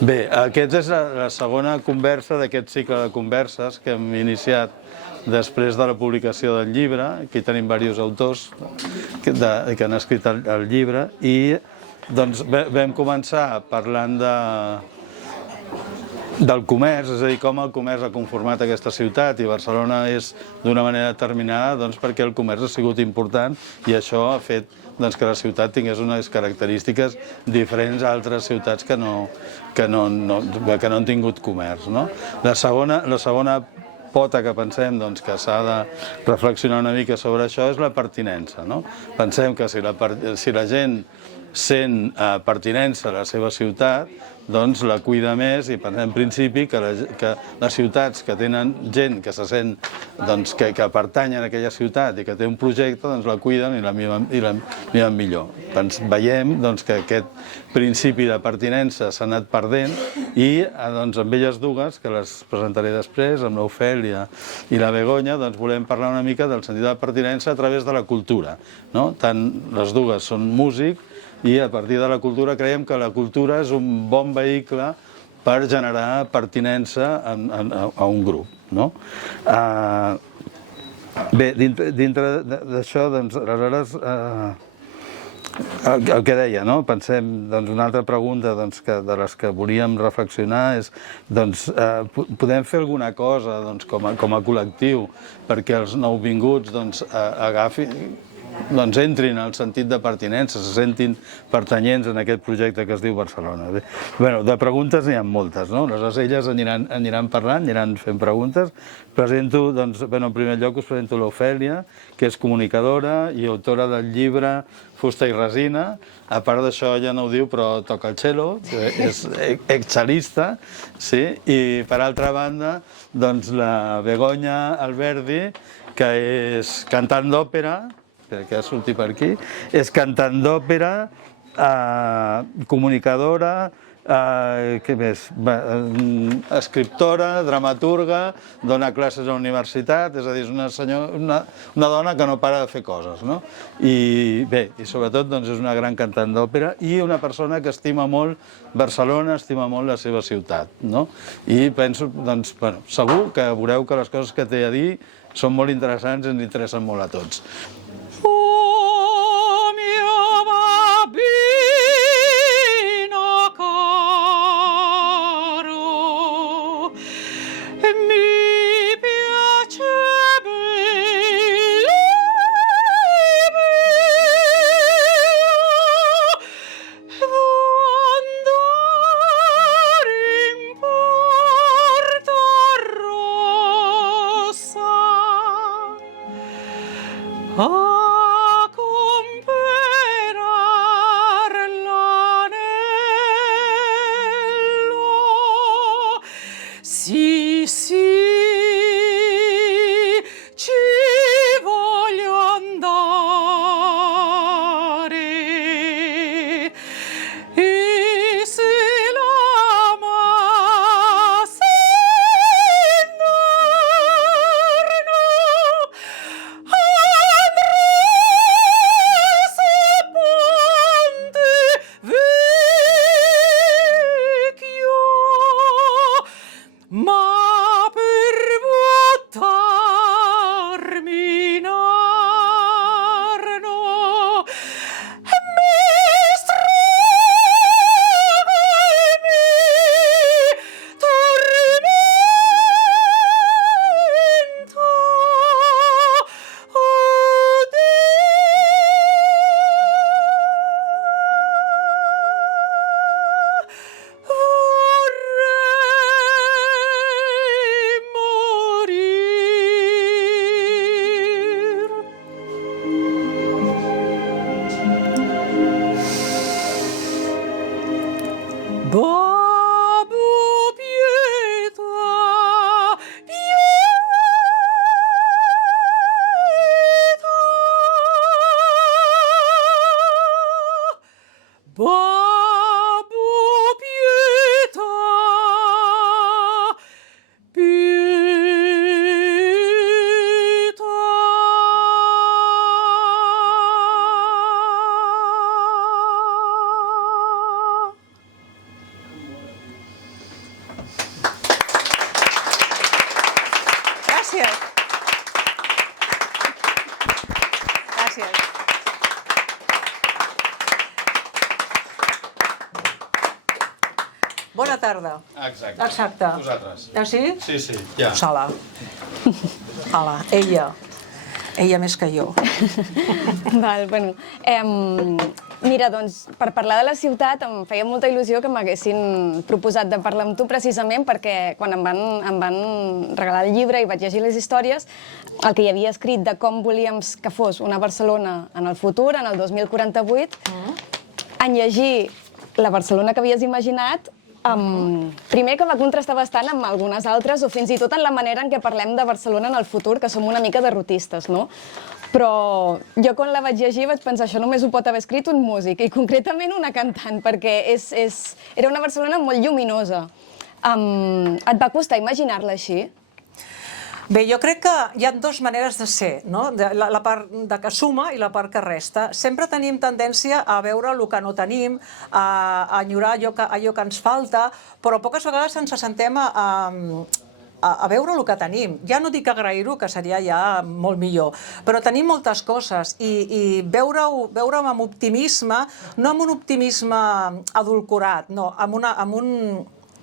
Bé, aquesta és la segona conversa d'aquest cicle de converses que hem iniciat després de la publicació del llibre. Aquí tenim diversos autors que han escrit el llibre i doncs, vam començar parlant del comerç, és a dir, com el comerç ha conformat aquesta ciutat, i Barcelona és d'una manera determinada doncs, perquè el comerç ha sigut important i això ha fet que la ciutat tingués unes característiques diferents a altres ciutats que no han tingut comerç. La segona pota que pensem que s'ha de reflexionar una mica sobre això és la pertinença. Pensem que si la gent sent pertinença a la seva ciutat, doncs la cuida més, i pensem en principi que les ciutats que tenen gent que se sent que pertany a aquella ciutat i que té un projecte, doncs la cuiden i la mimen millor. Veiem que aquest principi de pertinença s'ha anat perdent i amb elles dues, que les presentaré després, amb l'Ofèlia i la Begoña, volem parlar una mica del sentit de pertinença a través de la cultura. Tant les dues són músics i a partir de la cultura creiem que la cultura és un bon vehicle per generar pertinença a un grup. Bé, dintre d'això, aleshores, el que deia, pensem, una altra pregunta de les que volíem reflexionar és podem fer alguna cosa com a col·lectiu perquè els nouvinguts entrin en el sentit de pertinença, se sentin pertanyents en aquest projecte que es diu Barcelona. De preguntes n'hi ha moltes, aleshores elles aniran parlant, aniran fent preguntes. Presento, en primer lloc us presento l'Ofèlia, que és comunicadora i autora del llibre Fusta i resina. A part d'això, ja no ho diu, però toca el cello, és excel·lista, i per altra banda, la Begoña Alberdi, que és cantant d'òpera, que surti per aquí, és cantant d'òpera, comunicadora, què més? Escriptora, dramaturga, dona classes a la universitat, és a dir, és una dona que no para de fer coses. I bé, i sobretot és una gran cantant d'òpera i una persona que estima molt Barcelona, estima molt la seva ciutat. I penso, segur que veureu que les coses que té a dir són molt interessants i ens interessen molt a tots. Bona tarda. Exacte. Exacte. Vosaltres. Sí? Sí, sí, ja. Sala. Hola, ella. Ella més que jo. Val, bueno. Mira, doncs, per parlar de la ciutat em feia molta il·lusió que m'haguessin proposat de parlar amb tu precisament perquè quan em van regalar el llibre i vaig llegir les històries, el que hi havia escrit de com volíem que fos una Barcelona en el futur, en el 2048, en llegir la Barcelona que havies imaginat, primer que va contrastar bastant amb algunes altres o fins i tot en la manera en què parlem de Barcelona en el futur, que som una mica derrotistes, no? Però jo quan la vaig llegir vaig pensar això només ho pot haver escrit un músic i concretament una cantant, perquè era una Barcelona molt lluminosa. Et va costar imaginar-la així? Bé, jo crec que hi ha dues maneres de ser, no? La part que suma i la part que resta. Sempre tenim tendència a veure el que no tenim, a enyorar allò que ens falta, però poques vegades ens assentem a veure el que tenim. Ja no dic agrair-ho, que seria ja molt millor, però tenim moltes coses i veure-ho amb optimisme, no amb un optimisme adulcorat, no,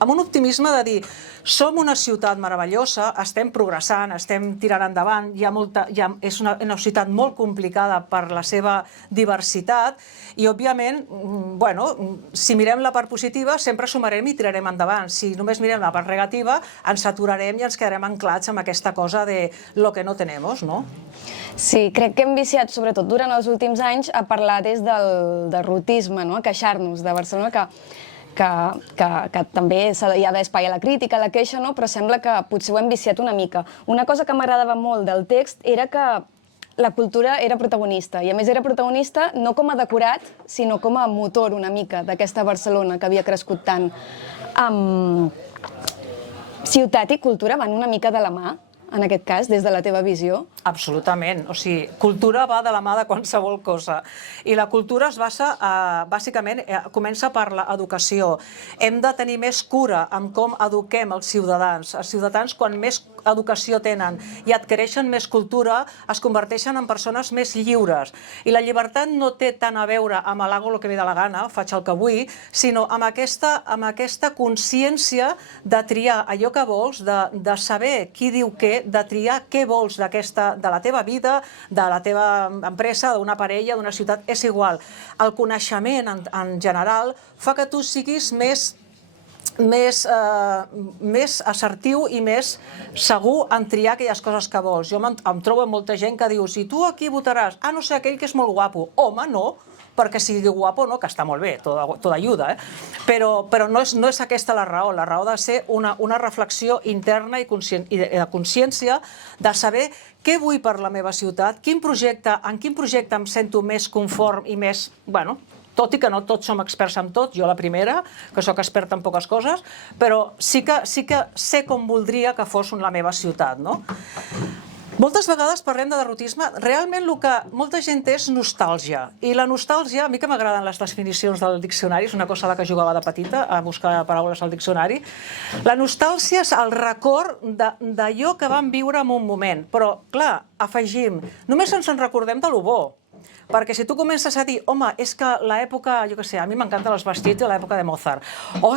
amb un optimisme de dir som una ciutat meravellosa, estem progressant, estem tirant endavant, és una ciutat molt complicada per la seva diversitat i, òbviament, bueno, si mirem la part positiva sempre sumarem i tirarem endavant. Si només mirem la part negativa ens aturarem i ens quedarem anclats amb aquesta cosa de lo que no tenemos, no? Sí, crec que hem viciat, sobretot durant els últims anys, a parlar des del derrotisme, no? A queixar-nos de Barcelona, que també hi ha d'haver espai a la crítica, a la queixa, no? Però sembla que potser ho hem viciat una mica. Una cosa que m'agradava molt del text era que la cultura era protagonista, i a més era protagonista no com a decorat, sinó com a motor una mica d'aquesta Barcelona que havia crescut tant. Ciutat i cultura van una mica de la mà, en aquest cas, des de la teva visió? Absolutament. O sigui, cultura va de la mà de qualsevol cosa. I la cultura es basa, bàsicament, comença per l'educació. Hem de tenir més cura amb com eduquem els ciutadans. Els ciutadans, quan més educació tenen i adquireixen més cultura, es converteixen en persones més lliures. I la llibertat no té tant a veure amb l'hago lo que me da la gana, faig el que vull, sinó amb aquesta consciència de triar allò que vols, de saber qui diu què, de triar què vols de la teva vida, de la teva empresa, d'una parella, d'una ciutat, és igual. El coneixement en general fa que tu siguis més assertiu i més segur en triar aquelles coses que vols. Jo em trobo amb molta gent que diu, si tu aquí votaràs, no sé, aquell que és molt guapo. Home, no, perquè sigui guapo, no, que està molt bé, tot ajuda, però no és aquesta la raó. La raó de ser una reflexió interna i de consciència de saber què vull per la meva ciutat, en quin projecte em sento més conform i més, bueno, tot i que no tots som experts en tot, jo la primera, que sóc experta en poques coses, però sí que sé com voldria que fos la meva ciutat, no? Moltes vegades parlem de derrotisme, realment el que molta gent té és nostàlgia. I la nostàlgia, a mi que m'agraden les definicions del diccionari, és una cosa a la que jugava de petita, a buscar paraules al diccionari, la nostàlgia és el record d'allò que vam viure en un moment. Però, clar, afegim, només ens en recordem de lo bo. Perquè si tu comences a dir, home, és que l'època, jo què sé, a mi m'encanten els vestits de l'època de Mozart.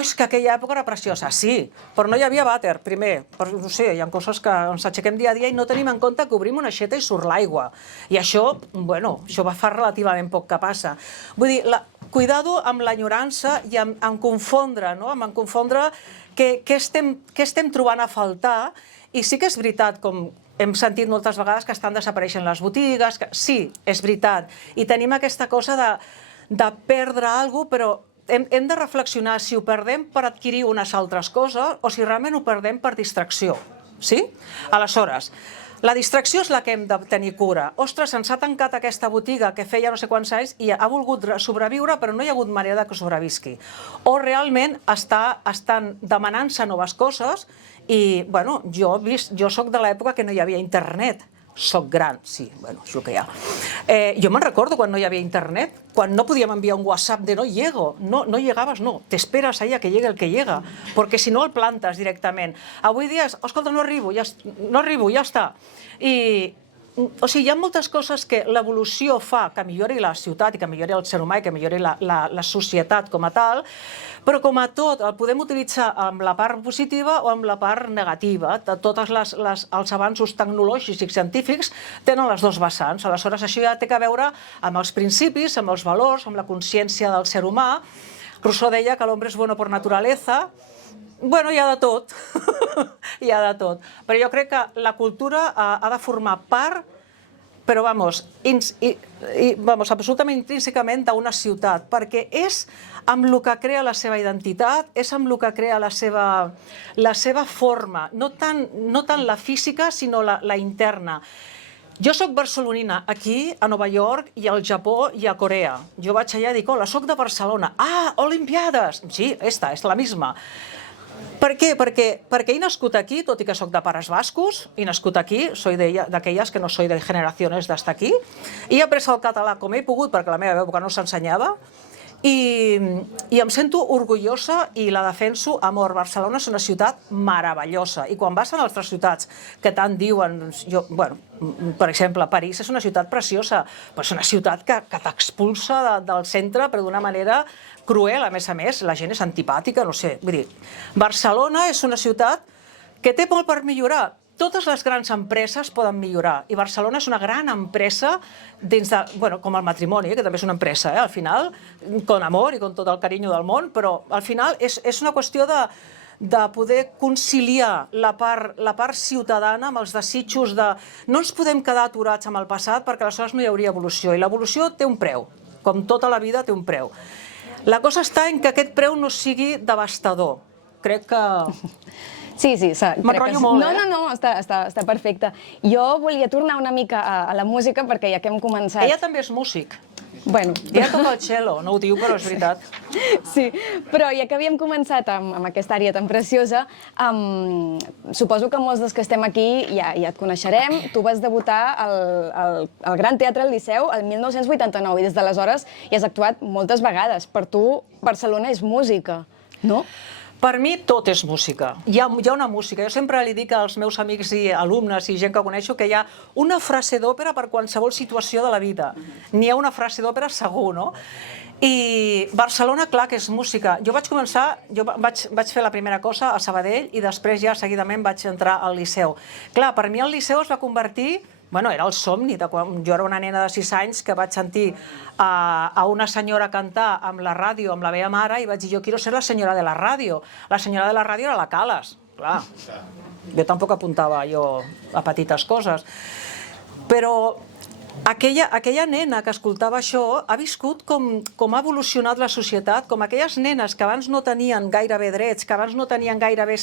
És que aquella època era preciosa. Sí, però no hi havia vàter, primer. No sé, hi ha coses que ens aixequem dia a dia i no tenim en compte que obrim una aixeta i surt l'aigua. I això, bueno, això va fa relativament poc que passa. Vull dir, cuidado amb l'enyorança i amb confondre, no? Amb confondre què estem trobant a faltar. I sí que és veritat, com hem sentit moltes vegades, que estan desapareixent les botigues. Sí, és veritat. I tenim aquesta cosa de perdre alguna cosa, però hem de reflexionar si ho perdem per adquirir unes altres coses o si realment ho perdem per distracció. Sí? Aleshores, la distracció és la que hem de tenir cura. Ostres, ens ha tancat aquesta botiga que feia no sé quants anys i ha volgut sobreviure, però no hi ha hagut manera que sobrevisqui. O realment estan demanant-se noves coses i, bueno, jo soc de l'època que no hi havia internet. Soc gran, sí, bueno, és el que hi ha. Jo me'n recordo quan no hi havia internet, quan no podíem enviar un WhatsApp de no llego, no llegaves, no, t'esperes ahí a que llegue el que llega, perquè si no el plantes directament. Avui dia, escolta, no arribo, ja està. I O sigui, hi ha moltes coses que l'evolució fa que millori la ciutat i que millori el ser humà i que millori la societat com a tal, però com a tot el podem utilitzar amb la part positiva o amb la part negativa. Tots els avanços tecnològics i científics tenen les dues vessants. Aleshores, això ja té a veure amb els principis, amb els valors, amb la consciència del ser humà. Rousseau deia que l'home és bueno por naturaleza. Bueno, hi ha de tot, hi ha de tot. Però jo crec que la cultura ha de formar part, però absolutament intrínsecament d'una ciutat, perquè és amb el que crea la seva identitat, és amb el que crea la seva forma, no tant la física, sinó la interna. Jo soc barcelonina aquí, a Nova York, i al Japó i a Corea. Jo vaig allà i dic, hola, soc de Barcelona. Ah, Olimpiades! Sí, esta, és la misma. Per què? Perquè he nascut aquí, tot i que soc de pares bascos, he nascut aquí, soy d'aquelles que no soy de generaciones d'estar aquí, i he après el català com he pogut, perquè la meva època no s'ensenyava, i em sento orgullosa i la defenso a mort. Barcelona és una ciutat meravellosa, i quan vas a altres ciutats que tant diuen, per exemple, París és una ciutat preciosa, però és una ciutat que t'expulsa del centre, però d'una manera cruel, a més, la gent és antipàtica, no sé. Vull dir, Barcelona és una ciutat que té molt per millorar. Totes les grans empreses poden millorar, i Barcelona és una gran empresa dins de, com el matrimoni, que també és una empresa, al final, con amor i con tot el carinyo del món, però al final és una qüestió de poder conciliar la part ciutadana amb els desitjos de... No ens podem quedar aturats amb el passat, perquè aleshores no hi hauria evolució, i l'evolució té un preu, com tota la vida té un preu. La cosa està en que aquest preu no sigui devastador. Crec que... Sí, m'enrotllo molt, eh? No, està perfecte. Jo volia tornar una mica a la música, perquè ja que hem començat... Ella també és músic. Bueno. Ella toca el cello, no ho diu, però és veritat. Sí, però ja que havíem començat amb aquesta àrea tan preciosa, suposo que molts dels que estem aquí ja et coneixerem. Tu vas debutar al Gran Teatre del Liceu el 1989 i des d'aleshores hi has actuat moltes vegades. Per tu, Barcelona és música, no? Per mi tot és música. Hi ha una música. Jo sempre li dic als meus amics i alumnes i gent que coneixo que hi ha una frase d'òpera per qualsevol situació de la vida. N'hi ha una frase d'òpera segur, no? I Barcelona, clar que és música. Jo vaig fer la primera cosa a Sabadell i després ja seguidament vaig entrar al Liceu. Clar, per mi el Liceu es va convertir... Era el somni de quan jo era una nena de 6 anys que vaig sentir a una senyora cantar amb la ràdio, amb la meva mare, i vaig dir, jo quiero ser la senyora de la ràdio. La senyora de la ràdio era la Calas, clar. Jo tampoc apuntava a petites coses. Però aquella nena que escoltava això ha viscut com ha evolucionat la societat, com aquelles nenes que abans no tenien gairebé drets, que abans no tenien gairebé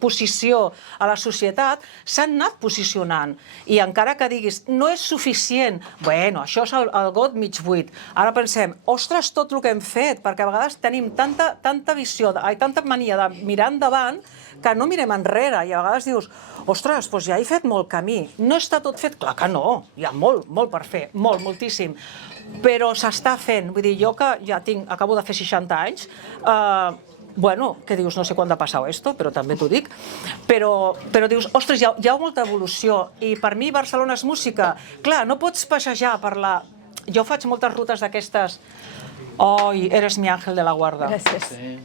posició a la societat, s'han anat posicionant. I encara que diguis, no és suficient, això és el got mig buit. Ara pensem, ostres, tot el que hem fet, perquè a vegades tenim tanta visió, tanta mania de mirar endavant, que no mirem enrere, i a vegades dius, ostres, doncs ja he fet molt camí. No està tot fet? Clar que no, hi ha molt per fer, moltíssim. Però s'està fent. Vull dir, jo que ja acabo de fer 60 anys, que dius, no sé quan ha passat esto, però també t'ho dic, però dius, ostres, hi ha molta evolució, i per mi Barcelona és música. Clar, no pots passejar per la... Jo faig moltes rutes d'aquestes... Oi, eres mi àngel de la guarda. Gràcies.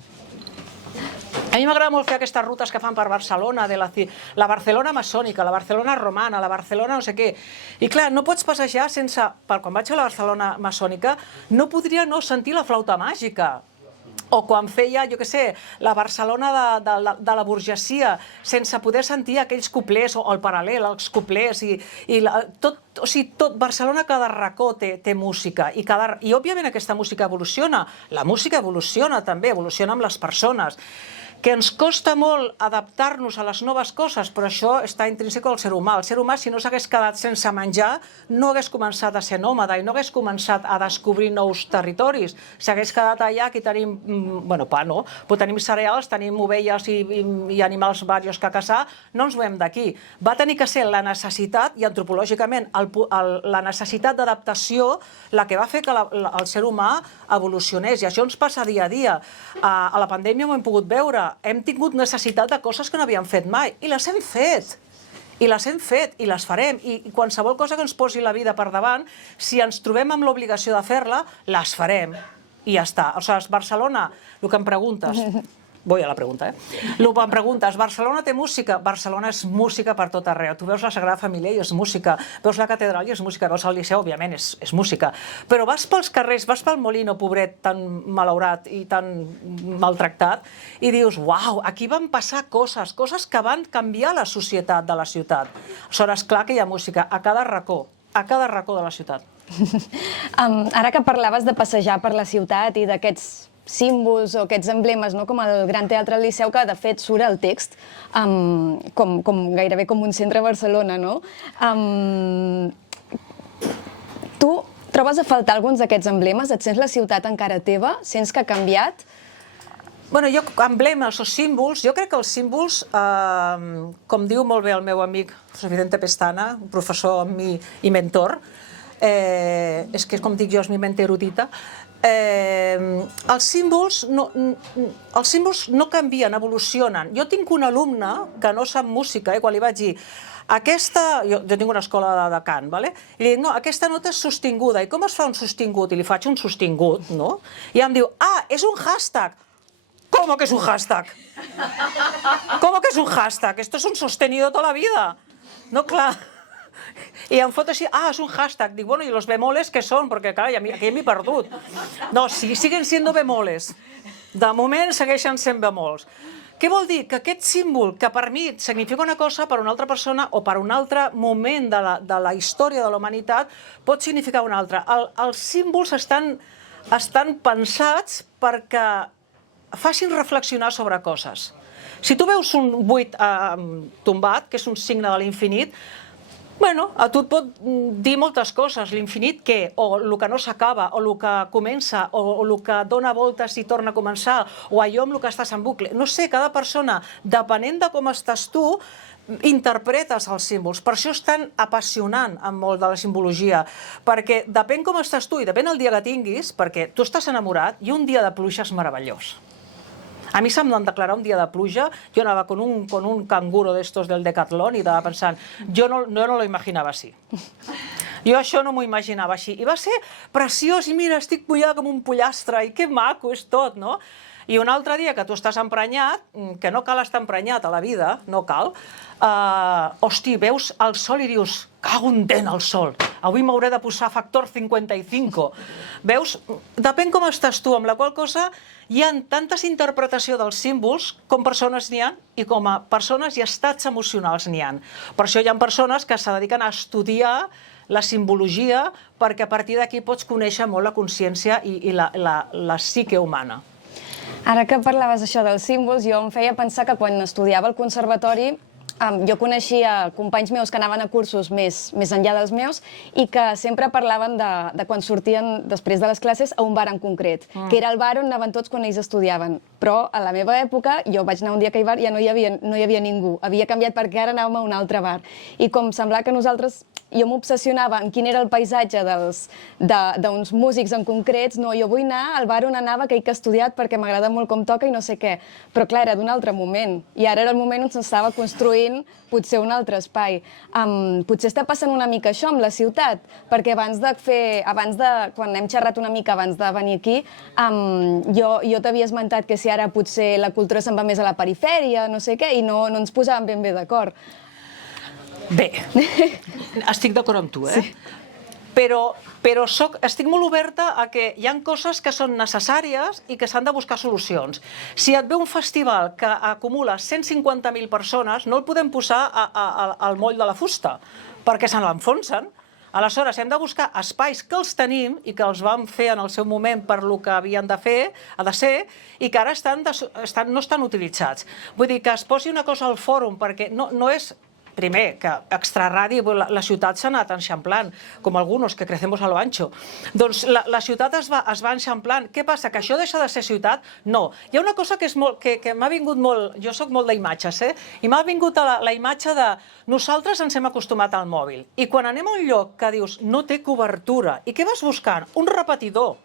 A mi m'agrada molt fer aquestes rutes que fan per Barcelona, la Barcelona maçònica, la Barcelona romana, la Barcelona no sé què. I clar, no pots passejar sense... Quan vaig a la Barcelona maçònica, no podria no sentir la flauta màgica. O quan feia, jo què sé, la Barcelona de la burgesia, sense poder sentir aquells cuplers, o el paral·lel, els cuplers, o sigui, tot Barcelona, cada racó té música, i òbviament aquesta música evoluciona. La música evoluciona també, evoluciona amb les persones. Que ens costa molt adaptar-nos a les noves coses, però això està intrínsec al ser humà. El ser humà, si no s'hagués quedat sense menjar, no hagués començat a ser nòmada i no hagués començat a descobrir nous territoris. S'hagués quedat allà, aquí tenim, pa no, però tenim cereals, tenim ovelles i animals varios que caçar, no ens veiem d'aquí. Va tenir que ser la necessitat, i antropològicament la necessitat d'adaptació, la que va fer que el ser humà evolucionés, i això ens passa dia a dia. A la pandèmia ho hem pogut veure, hem tingut necessitat de coses que no havíem fet mai, i les hem fet. I les hem fet i les farem. I qualsevol cosa que ens posi la vida per davant, si ens trobem amb l'obligació de fer-la, les farem. I ja està. Aleshores, Barcelona, el que em preguntes... Voy a la pregunta, El que em preguntes, Barcelona té música? Barcelona és música per tot arreu. Tu veus la Sagrada Família i és música, veus la catedral i és música, veus el Liceu, òbviament, és música. Però vas pels carrers, vas pel Molino, pobret, tan malaurat i tan maltractat, i dius, uau, aquí van passar coses que van canviar la societat de la ciutat. Aleshores, clar que hi ha música a cada racó de la ciutat. Ara que parlaves de passejar per la ciutat i d'aquests símbols o aquests emblemes, com el Gran Teatre del Liceu, que de fet surt al text gairebé com un centre a Barcelona, no? Tu trobes a faltar alguns d'aquests emblemes? Et sents la ciutat encara teva? Sents que ha canviat? Bueno, jo, emblemes o símbols, jo crec que els símbols, com diu molt bé el meu amic Vicente Pestana, un professor amb mi i mentor, és que, com dic jo, és mi mente erudita, els símbols no canvien, evolucionen. Jo tinc un alumne que no sap música, quan li vaig dir jo tinc una escola de cant, i li dic, no, aquesta nota és sostinguda, i com es fa un sostingut? I li faig un sostingut, no? I em diu, és un hashtag. ¿Cómo que es un hashtag? ¿Cómo que es un hashtag? Esto es un sostenido toda la vida. No, clar. I em fot així, és un hashtag. Dic, bueno, i los bemoles què són? Perquè, clar, aquí m'he perdut. No, sí, siguen siendo bemoles. De moment segueixen sent bemols. Què vol dir? Que aquest símbol, que per mi significa una cosa, per una altra persona o per un altre moment de la història de la humanitat, pot significar una altra. Els símbols estan pensats perquè facin reflexionar sobre coses. Si tu veus un buit tombat, que és un signe de l'infinit, a tu et pot dir moltes coses. L'infinit què? O el que no s'acaba, o el que comença, o el que dona voltes i torna a començar, o allò amb el que estàs en bucle. No sé, cada persona, depenent de com estàs tu, interpretes els símbols. Per això és tan apassionant amb molt de la simbologia, perquè depèn com estàs tu i depèn el dia que tinguis, perquè tu estàs enamorat i un dia de pluja és meravellós. A mi se'm van declarar un dia de pluja, jo anava con un canguro d'estos del Decathlon i estava pensant, jo no lo imaginava així. Jo això no m'ho imaginava així. I va ser preciós, i mira, estic mullada com un pollastre, i que maco és tot, no? I un altre dia que tu estàs emprenyat, que no cal estar emprenyat a la vida, no cal, hosti, veus el sol i dius, cago en dent el sol, avui m'hauré de posar factor 55. Veus? Depèn com estàs tu, amb la qual cosa hi ha tantes interpretacions dels símbols com persones n'hi ha i com a persones i estats emocionals n'hi ha. Per això hi ha persones que se dediquen a estudiar la simbologia perquè a partir d'aquí pots conèixer molt la consciència i la psique humana. Ara que parlaves això dels símbols, jo em feia pensar que quan estudiava al conservatori jo coneixia companys meus que anaven a cursos més enllà dels meus i que sempre parlaven de quan sortien després de les classes a un bar en concret, que era el bar on anaven tots quan ells estudiaven. Però a la meva època, jo vaig anar un dia a aquell bar i ja no hi havia ningú. Havia canviat perquè ara anàvem a un altre bar. I com semblava que nosaltres, jo m'obsessionava en quin era el paisatge d'uns músics en concrets, no, jo vull anar al bar on anava aquell que ha estudiat perquè m'agrada molt com toca i no sé què. Però clar, era d'un altre moment. I ara era el moment on s'estava construint potser un altre espai. Potser està passant una mica això amb la ciutat, perquè quan hem xerrat una mica abans de venir aquí, jo t'havia esmentat que si ara potser la cultura se'n va més a la perifèria, no sé què, i no ens posàvem ben bé d'acord. Bé, estic d'acord amb tu, Sí. Però estic molt oberta a que hi ha coses que són necessàries i que s'han de buscar solucions. Si et ve un festival que acumula 150.000 persones, no el podem posar al moll de la fusta, perquè se l'enfonsen. Aleshores, hem de buscar espais que els tenim i que els vam fer en el seu moment per lo que havien de fer, ha de ser, i que ara no estan utilitzats. Vull dir que es posi una cosa al fòrum, perquè no és... Primer, que extraradi, la ciutat s'ha anat enxamplant, com alguns que crecemos a lo ancho. Doncs la ciutat es va enxamplant. Què passa? Que això deixa de ser ciutat? No. Hi ha una cosa que m'ha vingut molt... Jo soc molt d'imatges, i m'ha vingut la imatge de nosaltres ens hem acostumat al mòbil. I quan anem a un lloc que dius no té cobertura, i què vas buscant? Un repetidor.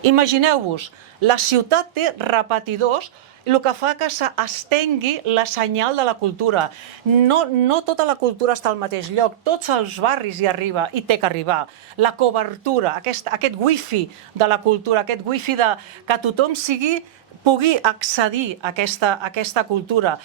Imagineu-vos, la ciutat té repetidors. el que fa que s'estengui la senyal de la cultura. No tota la cultura està al mateix lloc, tots els barris hi arriba i té que arribar. La cobertura, aquest wifi de la cultura, aquest wifi de que tothom pugui accedir a aquesta cultura.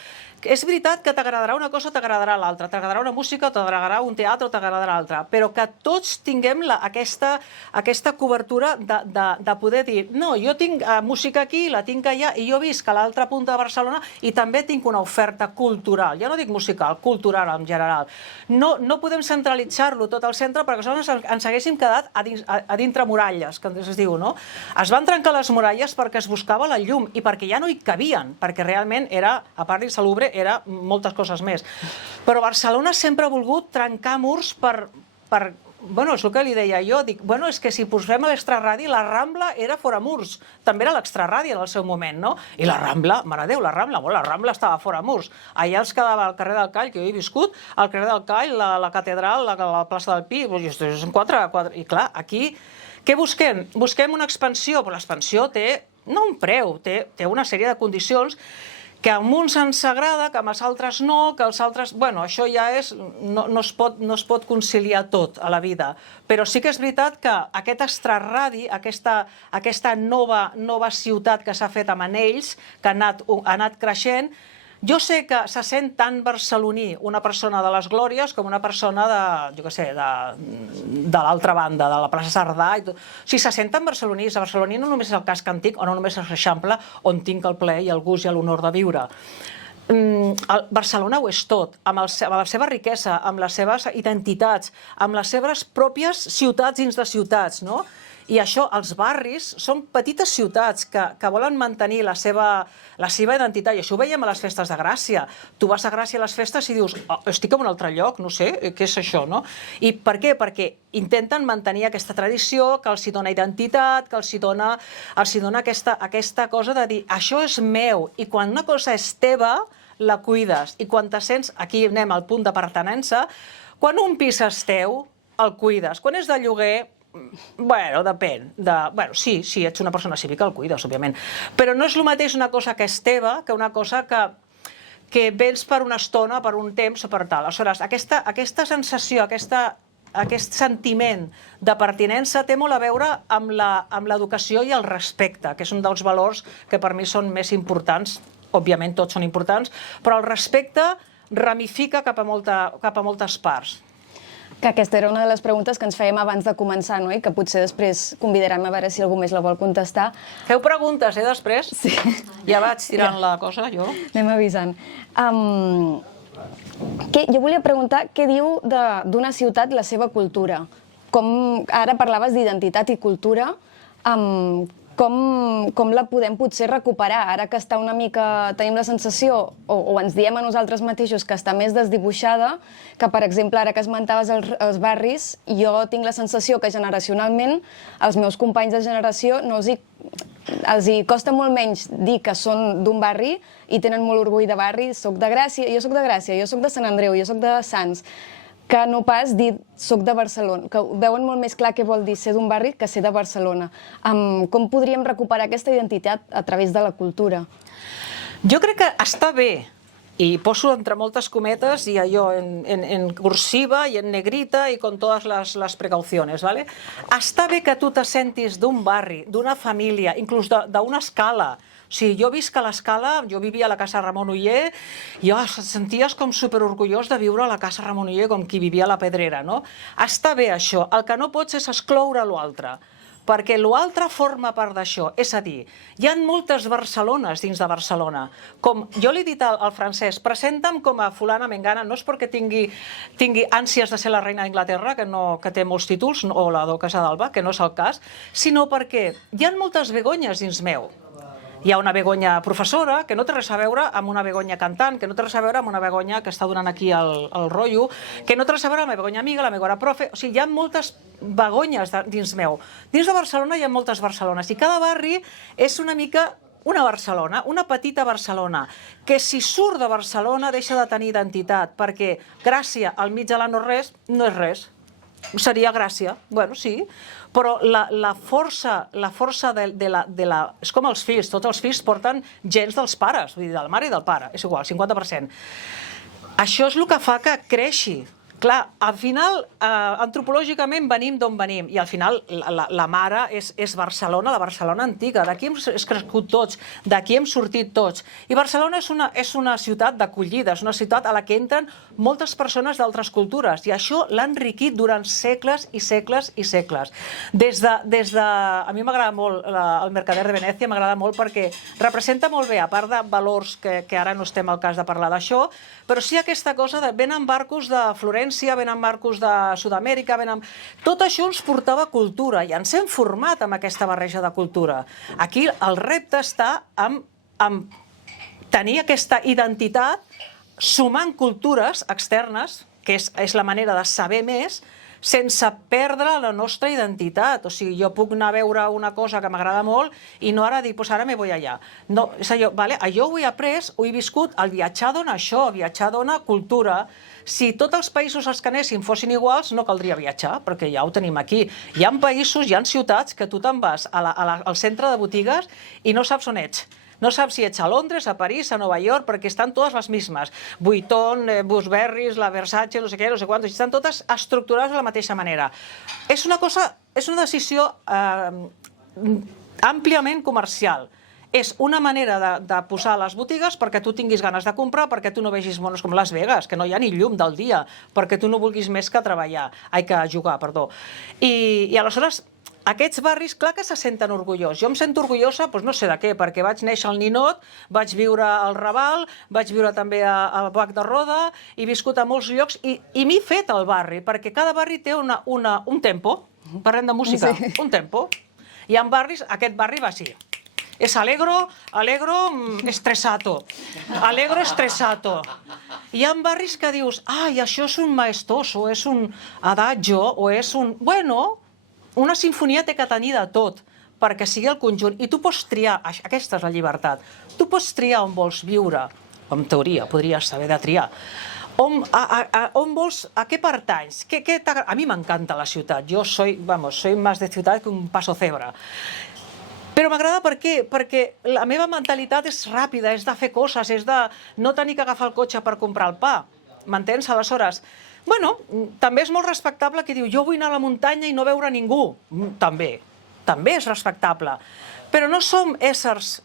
És veritat que t'agradarà una cosa o t'agradarà l'altra, t'agradarà una música o t'agradarà un teatre o t'agradarà l'altre, però que tots tinguem aquesta cobertura de poder dir no, jo tinc música aquí, la tinc allà, i jo visc a l'altra punta de Barcelona i també tinc una oferta cultural, ja no dic musical, cultural en general. No podem centralitzar-lo tot al centre perquè ens haguéssim quedat a dintre muralles, que es diu, no? Es van trencar les muralles perquè es buscava la llum i perquè ja no hi cabien, perquè realment era, a part d'insalubre, era moltes coses més. Però Barcelona sempre ha volgut trencar murs bueno, és el que li deia jo, dic, bueno, és que si posem a l'extraradi, la Rambla era fora murs, també era l'extraradi en el seu moment, no? I la Rambla, mare Déu, la Rambla estava fora murs. Allà els quedava al carrer del Call, que jo he viscut, al carrer del Call, la catedral, la plaça del Pi, són quatre, i clar, aquí, què busquem? Busquem una expansió, però l'expansió té, no un preu, té una sèrie de condicions que a uns ens agrada, que a els altres no, que els altres... Bueno, això ja és... No es pot conciliar tot a la vida. Però sí que és veritat que aquest extraradi, aquesta nova ciutat que s'ha fet amb anells, que ha anat creixent, jo sé que se sent tan barceloní una persona de les Glòries com una persona de l'altra banda, de la plaça Cerdà. O sigui, se sent tan barceloní. Barceloní no només és el casc antic o no només és l'Eixample on tinc el plaer i el gust i l'honor de viure. Barcelona ho és tot, amb la seva riquesa, amb les seves identitats, amb les seves pròpies ciutats dins de ciutats, no? I això, els barris, són petites ciutats que volen mantenir la seva identitat. I això ho veiem a les festes de Gràcia. Tu vas a Gràcia a les festes i dius, estic en un altre lloc, no sé, què és això, no? I per què? Perquè intenten mantenir aquesta tradició que els dona identitat, que els dona aquesta cosa de dir, això és meu, i quan una cosa és teva, la cuides. I quan te sents, aquí anem al punt de pertinença, quan un pis és teu, el cuides. Quan és de lloguer, bueno, depèn. Bueno, sí, ets una persona cívica, el cuides, òbviament. Però no és el mateix una cosa que és teva que una cosa que vens per una estona, per un temps o per tal. Aleshores, aquesta sensació, aquest sentiment de pertinença té molt a veure amb l'educació i el respecte, que és un dels valors que per mi són més importants. Òbviament tots són importants, però el respecte ramifica cap a moltes parts. Que aquesta era una de les preguntes que ens fèiem abans de començar, no? I que potser després convidarem a veure si algú més la vol contestar. Feu preguntes, després? Sí. Ja vaig tirant la cosa, jo. Anem avisant. Jo volia preguntar què diu d'una ciutat la seva cultura. Ara parlaves d'identitat i cultura, com la podem potser recuperar, ara que està una mica, tenim la sensació, o ens diem a nosaltres mateixos que està més desdibuixada, que per exemple, ara que esmentaves els barris, jo tinc la sensació que generacionalment els meus companys de generació els hi costa molt menys dir que són d'un barri i tenen molt orgull de barri, soc de Gràcia, jo soc de Sant Andreu, jo soc de Sants, que no pas dir soc de Barcelona, que veuen molt més clar què vol dir ser d'un barri que ser de Barcelona. Com podríem recuperar aquesta identitat a través de la cultura? Jo crec que està bé, i poso entre moltes cometes i allò en cursiva i en negrita i con todas las precauciones, ¿vale? Està bé que tu te sentis d'un barri, d'una família, inclús d'una escala. O sigui, jo visc a l'Escala, jo vivia a la casa Ramon Oller, i et senties com superorgullós de viure a la casa Ramon Oller com qui vivia a la Pedrera, no? Està bé això, el que no pots és excloure l'altre, perquè l'altre forma part d'això. És a dir, hi ha moltes Barcelones dins de Barcelona. Com jo li he dit al francès, presenta'm com a fulana mengana, no és perquè tingui ànsies de ser la reina d'Anglaterra, que té molts títols, o la duquessa d'Alba, que no és el cas, sinó perquè hi ha moltes Begonyes dins meu. Hi ha una Begoña professora, que no té res a veure amb una Begoña cantant, que no té res a veure amb una Begoña que està donant aquí el rotllo, que no té res a veure amb la Begoña amiga, la Begoña profe... O sigui, hi ha moltes Begonyes dins meu. Dins de Barcelona hi ha moltes Barcelones, i cada barri és una mica una Barcelona, una petita Barcelona, que si surt de Barcelona deixa de tenir identitat, perquè Gràcia al mig de la no res no és res. Seria Gràcia, bueno, sí, però la força és com els fills, tots els fills porten gens dels pares, vull dir, de la mare i del pare, és igual, 50%. Això és el que fa que creixi. Clar, al final, antropològicament venim d'on venim, i al final la mare és Barcelona, la Barcelona antiga, d'aquí hem crescut tots, d'aquí hem sortit tots. I Barcelona és una ciutat d'acollida, és una ciutat a la que entren moltes persones d'altres cultures, i això l'ha enriquit durant segles i segles i segles. A mi m'agrada molt el Mercader de Venècia, m'agrada molt perquè representa molt bé, a part de valors que ara no estem al cas de parlar d'això, però sí aquesta cosa de venen barcos de Florència, venen barcos de Sud-amèrica, tot això ens portava cultura i ens hem format amb aquesta barreja de cultura. Aquí el repte està en tenir aquesta identitat sumant cultures externes, que és la manera de saber més, sense perdre la nostra identitat. O sigui, jo puc anar a veure una cosa que m'agrada molt i no ara dir, doncs ara me voy allà. No, és allò, allò ho he après, ho he viscut, el viatjar dona això, viatjar dona cultura. Si tots els països als que anéssim fossin iguals, no caldria viatjar, perquè ja ho tenim aquí. Hi ha països, hi ha ciutats que tu te'n vas al centre de botigues i no saps on ets. No saps si ets a Londres, a París, a Nova York, perquè estan totes les mismes. Vuitton, Burberry, la Versace, no sé què, no sé quantos, estan totes estructurades de la mateixa manera. És una decisió àmpliament comercial. És una manera de posar les botigues perquè tu tinguis ganes de comprar, perquè tu no vegis monos com Las Vegas, que no hi ha ni llum del dia, perquè tu no vulguis més que jugar, perdó. I aleshores, aquests barris, clar que se senten orgullosos. Jo em sento orgullosa, doncs no sé de què, perquè vaig néixer al Ninot, vaig viure al Raval, vaig viure també a Bac de Roda, he viscut a molts llocs i m'he fet el barri, perquè cada barri té un tempo, parlem de música, un tempo. Hi ha barris, aquest barri va així. És alegro, estresato. Alegro, estresato. Hi ha barris que dius, ai, això és un maestoso, és un adagio, o és un... Bueno, una sinfonia té que tenir de tot perquè sigui el conjunt. I tu pots triar, aquesta és la llibertat, tu pots triar on vols viure, en teoria, podries saber de triar. On vols, a què pertanys? A mi m'encanta la ciutat, jo soy más de ciutat que un paso cebra. Però m'agrada per què? Perquè la meva mentalitat és ràpida, és de fer coses, és de no tenir que agafar el cotxe per comprar el pa. M'entens? Aleshores, bueno, també és molt respectable qui diu jo vull anar a la muntanya i no veure ningú. També és respectable. Però no som éssers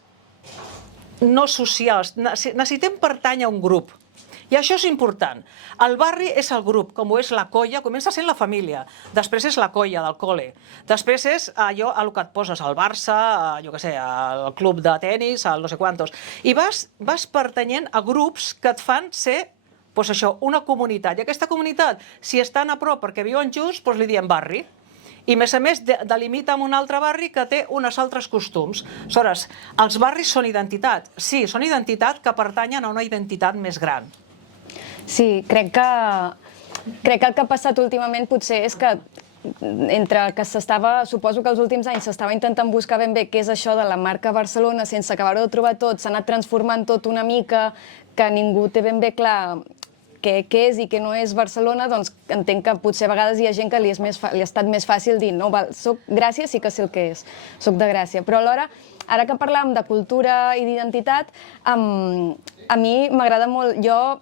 no socials. Necessitem pertànyer a un grup. I això és important. El barri és el grup, com ho és la colla, comença sent la família, després és la colla del col·le, després és allò a lo que et poses, al Barça, jo què sé, al club de tenis, al no sé quantos, i vas pertanyent a grups que et fan ser, doncs això, una comunitat. I aquesta comunitat, si estan a prop perquè viuen junts, doncs li diem barri. I, a més, delimita amb un altre barri que té uns altres costums. Aleshores, els barris són identitat. Sí, són identitat que pertanyen a una identitat més gran. Sí, crec que el que ha passat últimament potser és que entre que suposo que els últims anys s'estava intentant buscar ben bé què és això de la marca Barcelona sense acabar-ho de trobar tot, s'ha anat transformant tot una mica, que ningú té ben bé clar què és i què no és Barcelona, doncs entenc que potser a vegades hi ha gent que li ha estat més fàcil dir no, soc Gràcia, sí que sé el que és, soc de Gràcia, però alhora, ara que parlàvem de cultura i d'identitat, a mi m'agrada molt, jo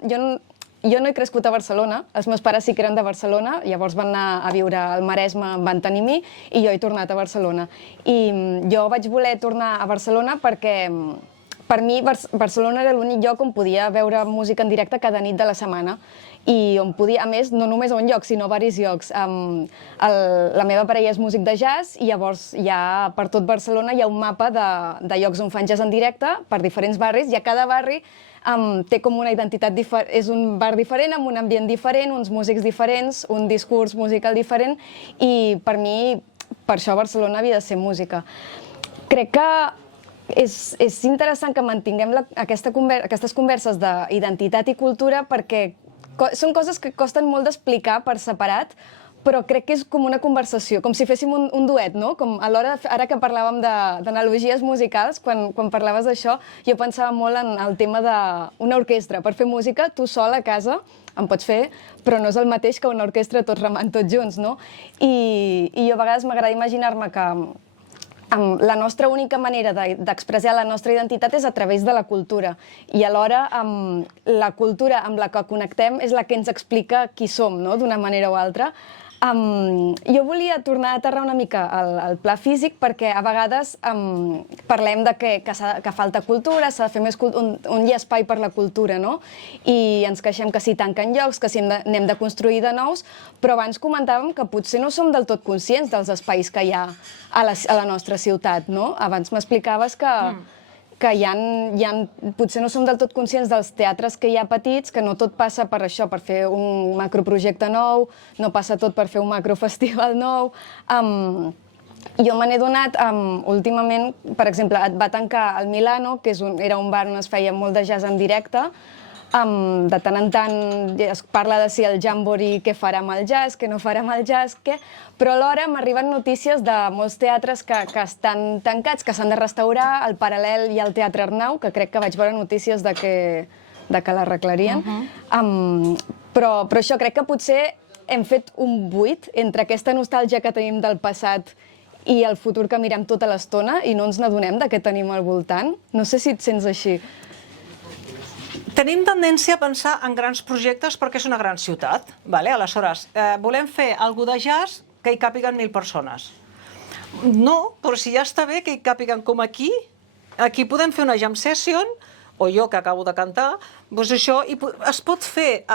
no he crescut a Barcelona, els meus pares sí que eren de Barcelona, llavors van anar a viure al Maresme, em van tenir a mi, i jo he tornat a Barcelona. I jo vaig voler tornar a Barcelona perquè per mi Barcelona era l'únic lloc on podia veure música en directe cada nit de la setmana i on podia, a més, no només a un lloc, sinó a diversos llocs. La meva parella és músic de jazz i llavors per tot Barcelona hi ha un mapa de llocs on fan jazz en directe per diferents barris i a cada barri té com una identitat diferent, és un bar diferent, amb un ambient diferent, uns músics diferents, un discurs musical diferent i per mi, per això Barcelona havia de ser música. Crec que és interessant que mantinguem aquestes converses d'identitat i cultura perquè són coses que costen molt d'explicar per separat, però crec que és com una conversació, com si féssim un duet, no? Com a l'hora, ara que parlàvem d'analogies musicals, quan parlaves d'això, jo pensava molt en el tema d'una orquestra. Per fer música, tu sol a casa en pots fer, però no és el mateix que una orquestra tots remant tots junts, no? I jo a vegades m'agrada imaginar-me que la nostra única manera d'expressar la nostra identitat és a través de la cultura. I alhora la cultura amb la que connectem és la que ens explica qui som, no? D'una manera o altra. Jo volia tornar a aterrar una mica al pla físic perquè a vegades parlem de que falta cultura, s'ha de fer més un espai per la cultura, no? I ens queixem que s'hi tanquen llocs, que n'hem de construir de nous, però abans comentàvem que potser no som del tot conscients dels espais que hi ha a la nostra ciutat, no? Abans m'explicaves que potser no som del tot conscients dels teatres que hi ha petits, que no tot passa per això, per fer un macroprojecte nou, no passa tot per fer un macrofestival nou. Jo me n'he donat, últimament, per exemple, va tancar el Milano, que era un bar on es feia molt de jazz en directe. De tant en tant es parla de si el Jamboree què farà amb el jazz, què no farà amb el jazz, però alhora m'arriben notícies de molts teatres que estan tancats, que s'han de restaurar, el Paral·lel i el Teatre Arnau, que crec que vaig veure notícies de que l'arreglarien. Però això, crec que potser hem fet un buit entre aquesta nostàlgia que tenim del passat i el futur que mirem tota l'estona i no ens n'adonem de què tenim al voltant. No sé si et sents així. Tenim tendència a pensar en grans projectes perquè és una gran ciutat. Aleshores, volem fer alguna de jazz que hi càpiguen 1.000 persones. No, però si ja està bé que hi càpiguen com aquí podem fer una jam session, o jo que acabo de cantar, doncs això, i es pot fer,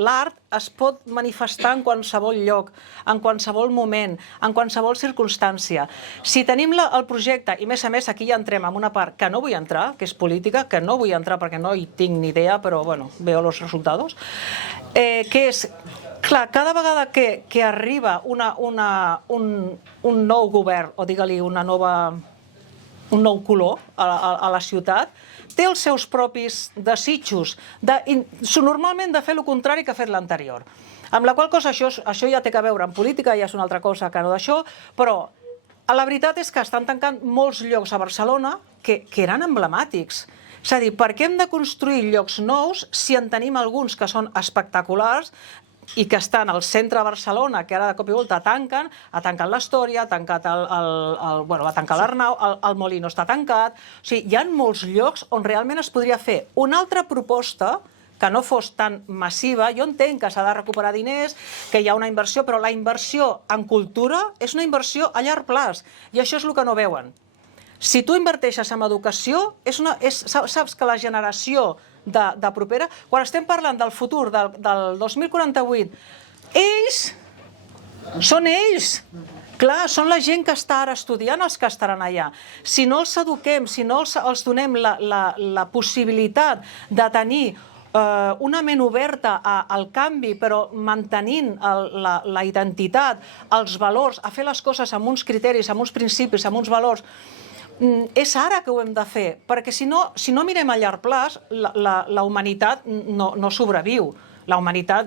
l'art es pot manifestar en qualsevol lloc, en qualsevol moment, en qualsevol circumstància. Si tenim el projecte, i més a més aquí ja entrem en una part que no vull entrar, que és política, que no vull entrar perquè no hi tinc ni idea, però bueno, veo los resultados, que és, clar, cada vegada que arriba un nou govern, o digue-li un nou color a la ciutat, té els seus propis desitjos, normalment de fer el contrari que ha fet l'anterior. Amb la qual cosa això ja té a veure amb política, ja és una altra cosa que no d'això, però la veritat és que estan tancant molts llocs a Barcelona que eren emblemàtics. És a dir, per què hem de construir llocs nous si en tenim alguns que són espectaculars i que estan al centre de Barcelona, que ara de cop i volta tanquen, ha tancat l'Astòria, ha tancat va tancar l'Arnau, el Molino està tancat. O sigui, hi ha molts llocs on realment es podria fer una altra proposta que no fos tan massiva. Jo entenc que s'ha de recuperar diners, que hi ha una inversió, però la inversió en cultura és una inversió a llarg plaç, i això és el que no veuen. Si tu inverteixes en educació, saps que la generació de propera, quan estem parlant del futur del 2048, són ells. Clar, són la gent que està ara estudiant els que estaran allà. Si no els eduquem, si no els donem la possibilitat de tenir una ment oberta al canvi, però mantenint la identitat, els valors, a fer les coses amb uns criteris, amb uns principis, amb uns valors, és ara que ho hem de fer, perquè si no mirem a llarg plaç, la humanitat no sobreviu. La humanitat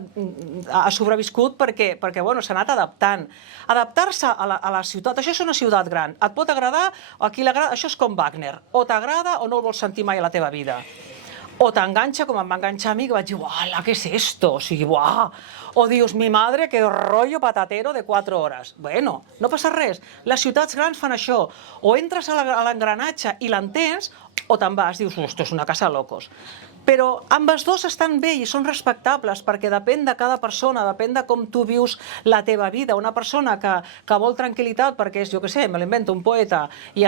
ha sobreviscut perquè s'ha anat adaptant. Adaptar-se a la ciutat, això és una ciutat gran. Et pot agradar o a qui l'agrada, això és com Wagner. O t'agrada o no el vols sentir mai a la teva vida. O t'enganxa, com em va enganxar a mi, que vaig dir, uala, què és esto? O sigui, uah! O dius, mi madre, que rollo patatero de 4 hores. Bueno, no passa res. Les ciutats grans fan això. O entres a l'engranatge i l'entens, o te'n vas, dius, esto és una casa de locos. Però ambes dos estan bé i són respectables perquè depèn de cada persona, depèn de com tu vius la teva vida. Una persona que vol tranquil·litat perquè és, jo què sé, me l'invento, un poeta, i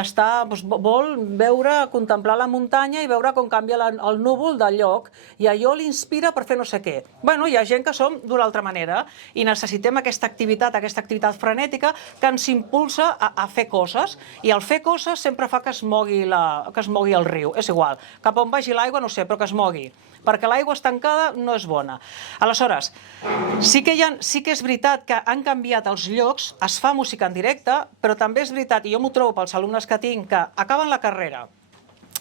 vol veure, contemplar la muntanya i veure com canvia el núvol del lloc, i allò l'inspira per fer no sé què. Bueno, hi ha gent que som d'una altra manera i necessitem aquesta activitat frenètica que ens impulsa a fer coses, i el fer coses sempre fa que es mogui el riu. És igual, cap on vagi l'aigua no sé, però que es mogui, perquè l'aigua estancada no és bona. Aleshores, sí que és veritat que han canviat els llocs, es fa música en directe, però també és veritat, i jo m'ho trobo pels alumnes que tinc, que acaben la carrera.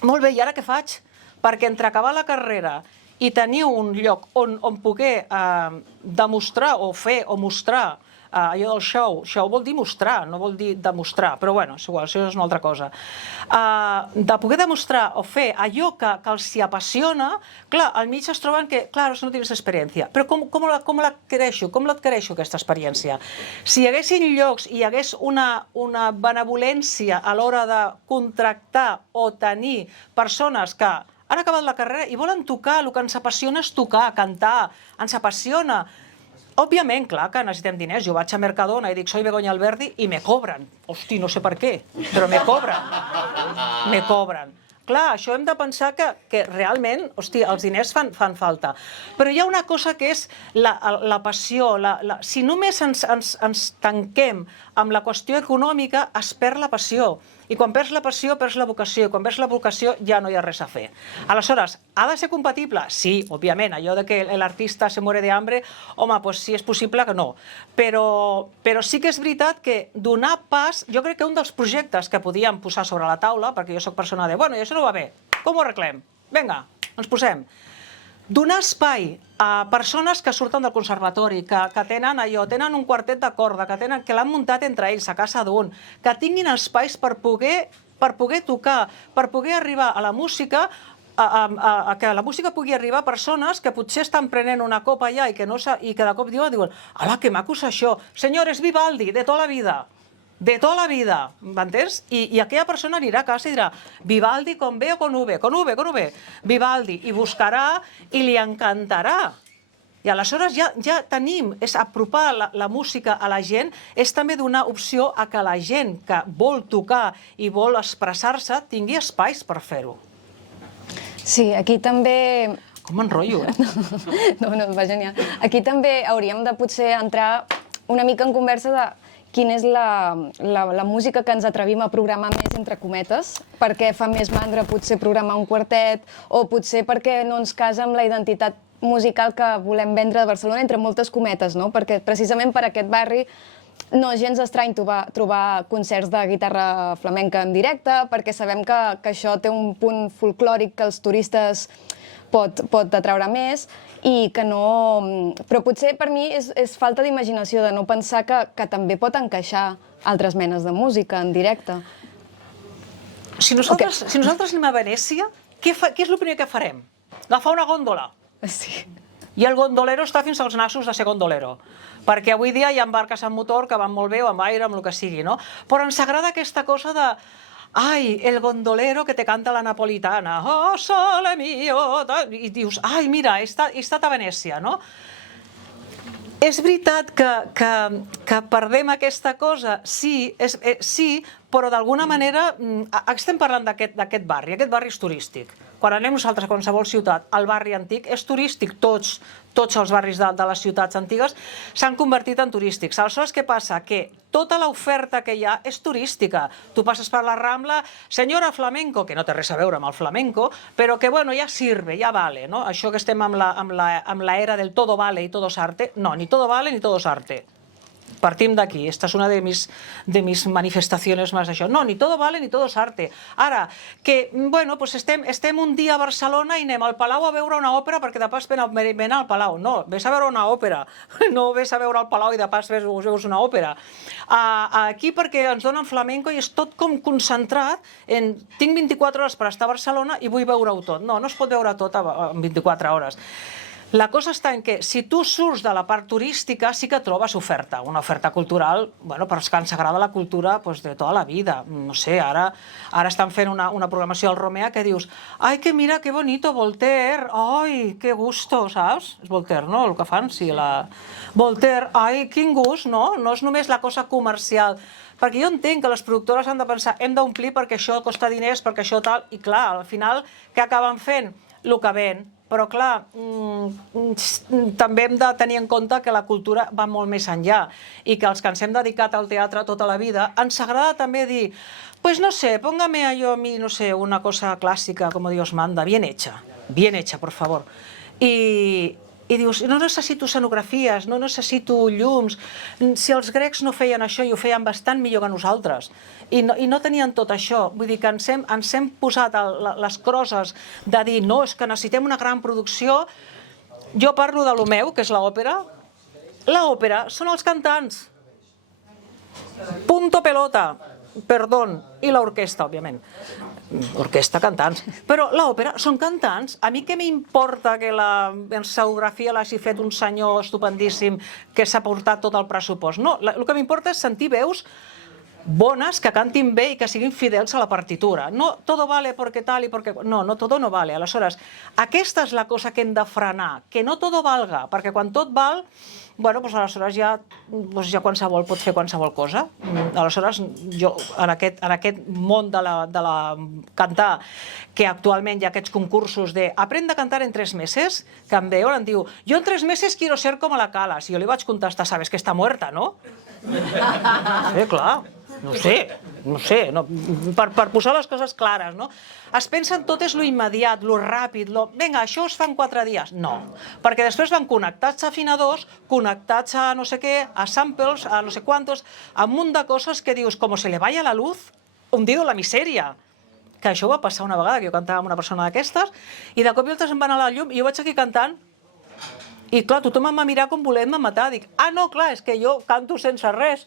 Molt bé, i ara què faig? Perquè entre acabar la carrera i tenir un lloc on poder demostrar o fer o mostrar allò del show. Show vol dir mostrar, no vol dir demostrar, però bueno, és igual, això és una altra cosa. De poder demostrar o fer allò que els hi apassiona, clar, al mig es troben que, clar, no tens experiència, però com l'adquireixo aquesta experiència? Si hi haguessin llocs i hi hagués una benevolència a l'hora de contractar o tenir persones que han acabat la carrera i volen tocar, el que ens apassiona és tocar, cantar, ens apassiona. Òbviament, clar que necessitem diners. Jo vaig a Mercadona i dic soy Begoña Alberdi i me cobren. Hosti, no sé per què, però me cobren. Me cobren. Clar, això hem de pensar que realment, hosti, els diners fan falta. Però hi ha una cosa que és la passió. Si només ens tanquem amb la qüestió econòmica, es perd la passió. I quan perds la passió, perds la vocació. I quan perds la vocació, ja no hi ha res a fer. Aleshores, ha de ser compatible? Sí, òbviament. Allò de que l'artista se muere de hambre, home, doncs sí, és possible que no. Però sí que és veritat que donar pas... Jo crec que un dels projectes que podíem posar sobre la taula, perquè jo soc persona de, bueno, i això no va bé, com ho arreglem? Vinga, ens posem. Donar espai a persones que surten del conservatori, que tenen allò, tenen un quartet de corda, que l'han muntat entre ells a casa d'un, que tinguin espais per poder tocar, per poder arribar a la música, que la música pugui arribar a persones que potser estan prenent una copa allà i que de cop diuen, ala, que maco és això, senyores, Vivaldi, de tota la vida. De tota la vida, m'entens? I aquella persona anirà a casa i dirà Vivaldi con B o con V? Con V, con V. Vivaldi. I buscarà i li encantarà. I aleshores ja tenim, és apropar la música a la gent, és també donar opció a que la gent que vol tocar i vol expressar-se tingui espais per fer-ho. Sí, aquí també... Com m'enrotllo, No, va genial. Aquí també hauríem de potser entrar una mica en conversa de quina és la música que ens atrevim a programar més, entre cometes, perquè fa més mandra potser programar un quartet, o potser perquè no ens casa amb la identitat musical que volem vendre de Barcelona, entre moltes cometes, no? Perquè precisament per aquest barri no és gens estrany trobar concerts de guitarra flamenca en directe, perquè sabem que això té un punt folclòric que els turistes pot atraure més, i que no... Però potser per mi és falta d'imaginació, de no pensar que també pot encaixar altres menes de música en directe. Si nosaltres anem a Venècia, què és el primer que farem? Agafar una gòndola. Sí. I el gondolero està fins als nassos de ser gondolero. Perquè avui dia hi ha barques amb motor que van molt bé, o amb aire, amb el que sigui, no? Però ens agrada aquesta cosa de... Ai, el gondolero que te canta la napolitana, oh, sole mio, i dius, ai, mira, he estat a Venècia, no? És veritat que perdem aquesta cosa? Sí, però d'alguna manera estem parlant d'aquest barri. Aquest barri és turístic. Quan anem nosaltres a qualsevol ciutat, el barri antic és turístic, tots els barris de les ciutats antigues s'han convertit en turístics. Aleshores, què passa? Que tota l'oferta que hi ha és turística. Tu passes per la Rambla, senyora flamenco, que no té res a veure amb el flamenco, però que, bueno, ja sirve, ja vale, no? Això que estem amb la era del todo vale y todo es arte, no, ni todo vale ni todo es arte. Partim d'aquí, esta és una de mis manifestaciones más d'això. No, ni todo vale ni todo es arte. Ara, que, bueno, pues estem un dia a Barcelona i anem al Palau a veure una òpera perquè de pas ven al Palau. No, ves a veure una òpera. No ves a veure el Palau i de pas veus una òpera. Aquí perquè ens donen flamenco i és tot com concentrat en tinc 24 hores per estar a Barcelona i vull veure-ho tot. No, no es pot veure tot en 24 hores. La cosa està en que si tu surts de la part turística sí que trobes oferta, una oferta cultural, bueno, per als que ens agrada la cultura de tota la vida. No sé, ara estan fent una programació al Romea que dius ai, que mira, que bonito, Voltaire, ai, que gusto, saps? És Voltaire, no?, el que fan, sí, la... Voltaire, ai, quin gust, no? No és només la cosa comercial. Perquè jo entenc que les productores han de pensar hem d'omplir perquè això costa diners, perquè això tal, i clar, al final, què acaben fent? El que ven. Però, clar, també hem de tenir en compte que la cultura va molt més enllà i que els que ens hem dedicat al teatre tota la vida ens agrada també dir pues no sé, póngame a mí, no sé, una cosa clásica, como Dios manda, bien hecha, por favor. I dius, no necessito escenografies, no necessito llums. Si els grecs no feien això i ho feien bastant millor que nosaltres i no tenien tot això, vull dir que ens hem posat les crosses de dir no, és que necessitem una gran producció. Jo parlo de lo meu, que és l'òpera. L'òpera són els cantants. punto pelota, perdón, i l'orquestra, òbviament. Orquestra, cantants. Però l'òpera són cantants. A mi què m'importa que la escenografia l'hagi fet un senyor estupendíssim que s'ha portat tot el pressupost? No, el que m'importa és sentir veus bones, que cantin bé i que siguin fidels a la partitura. No todo vale porque tal y porque... No, no, todo no vale. Aleshores, aquesta és la cosa que hem de frenar, que no todo valga, perquè quan tot val, bueno, doncs aleshores ja qualsevol pot fer qualsevol cosa. Aleshores, jo, en aquest món de la cantar, que actualment hi ha aquests concursos de aprende a cantar en 3 meses, que em veu, em diu, jo en 3 meses quiero ser como la Calas. I jo li vaig contestar, sabes que està muerta, no? Sí, clar. No sé, per posar les coses clares, no? Es pensen tot és lo immediat, lo ràpid, vinga, això es fa en 4 dies. No, perquè després van connectats a afinadors, connectats a no sé què, a samples, a no sé quantos, a un munt de coses que dius, com se le vaya la luz, hundido en la misèria. Que això va passar una vegada, que jo cantava amb una persona d'aquestes, i de cop i volta se'm va anar la llum, i jo vaig aquí cantant, i clar, tothom em va mirar com volent-me matar. Dic, no, clar, és que jo canto sense res.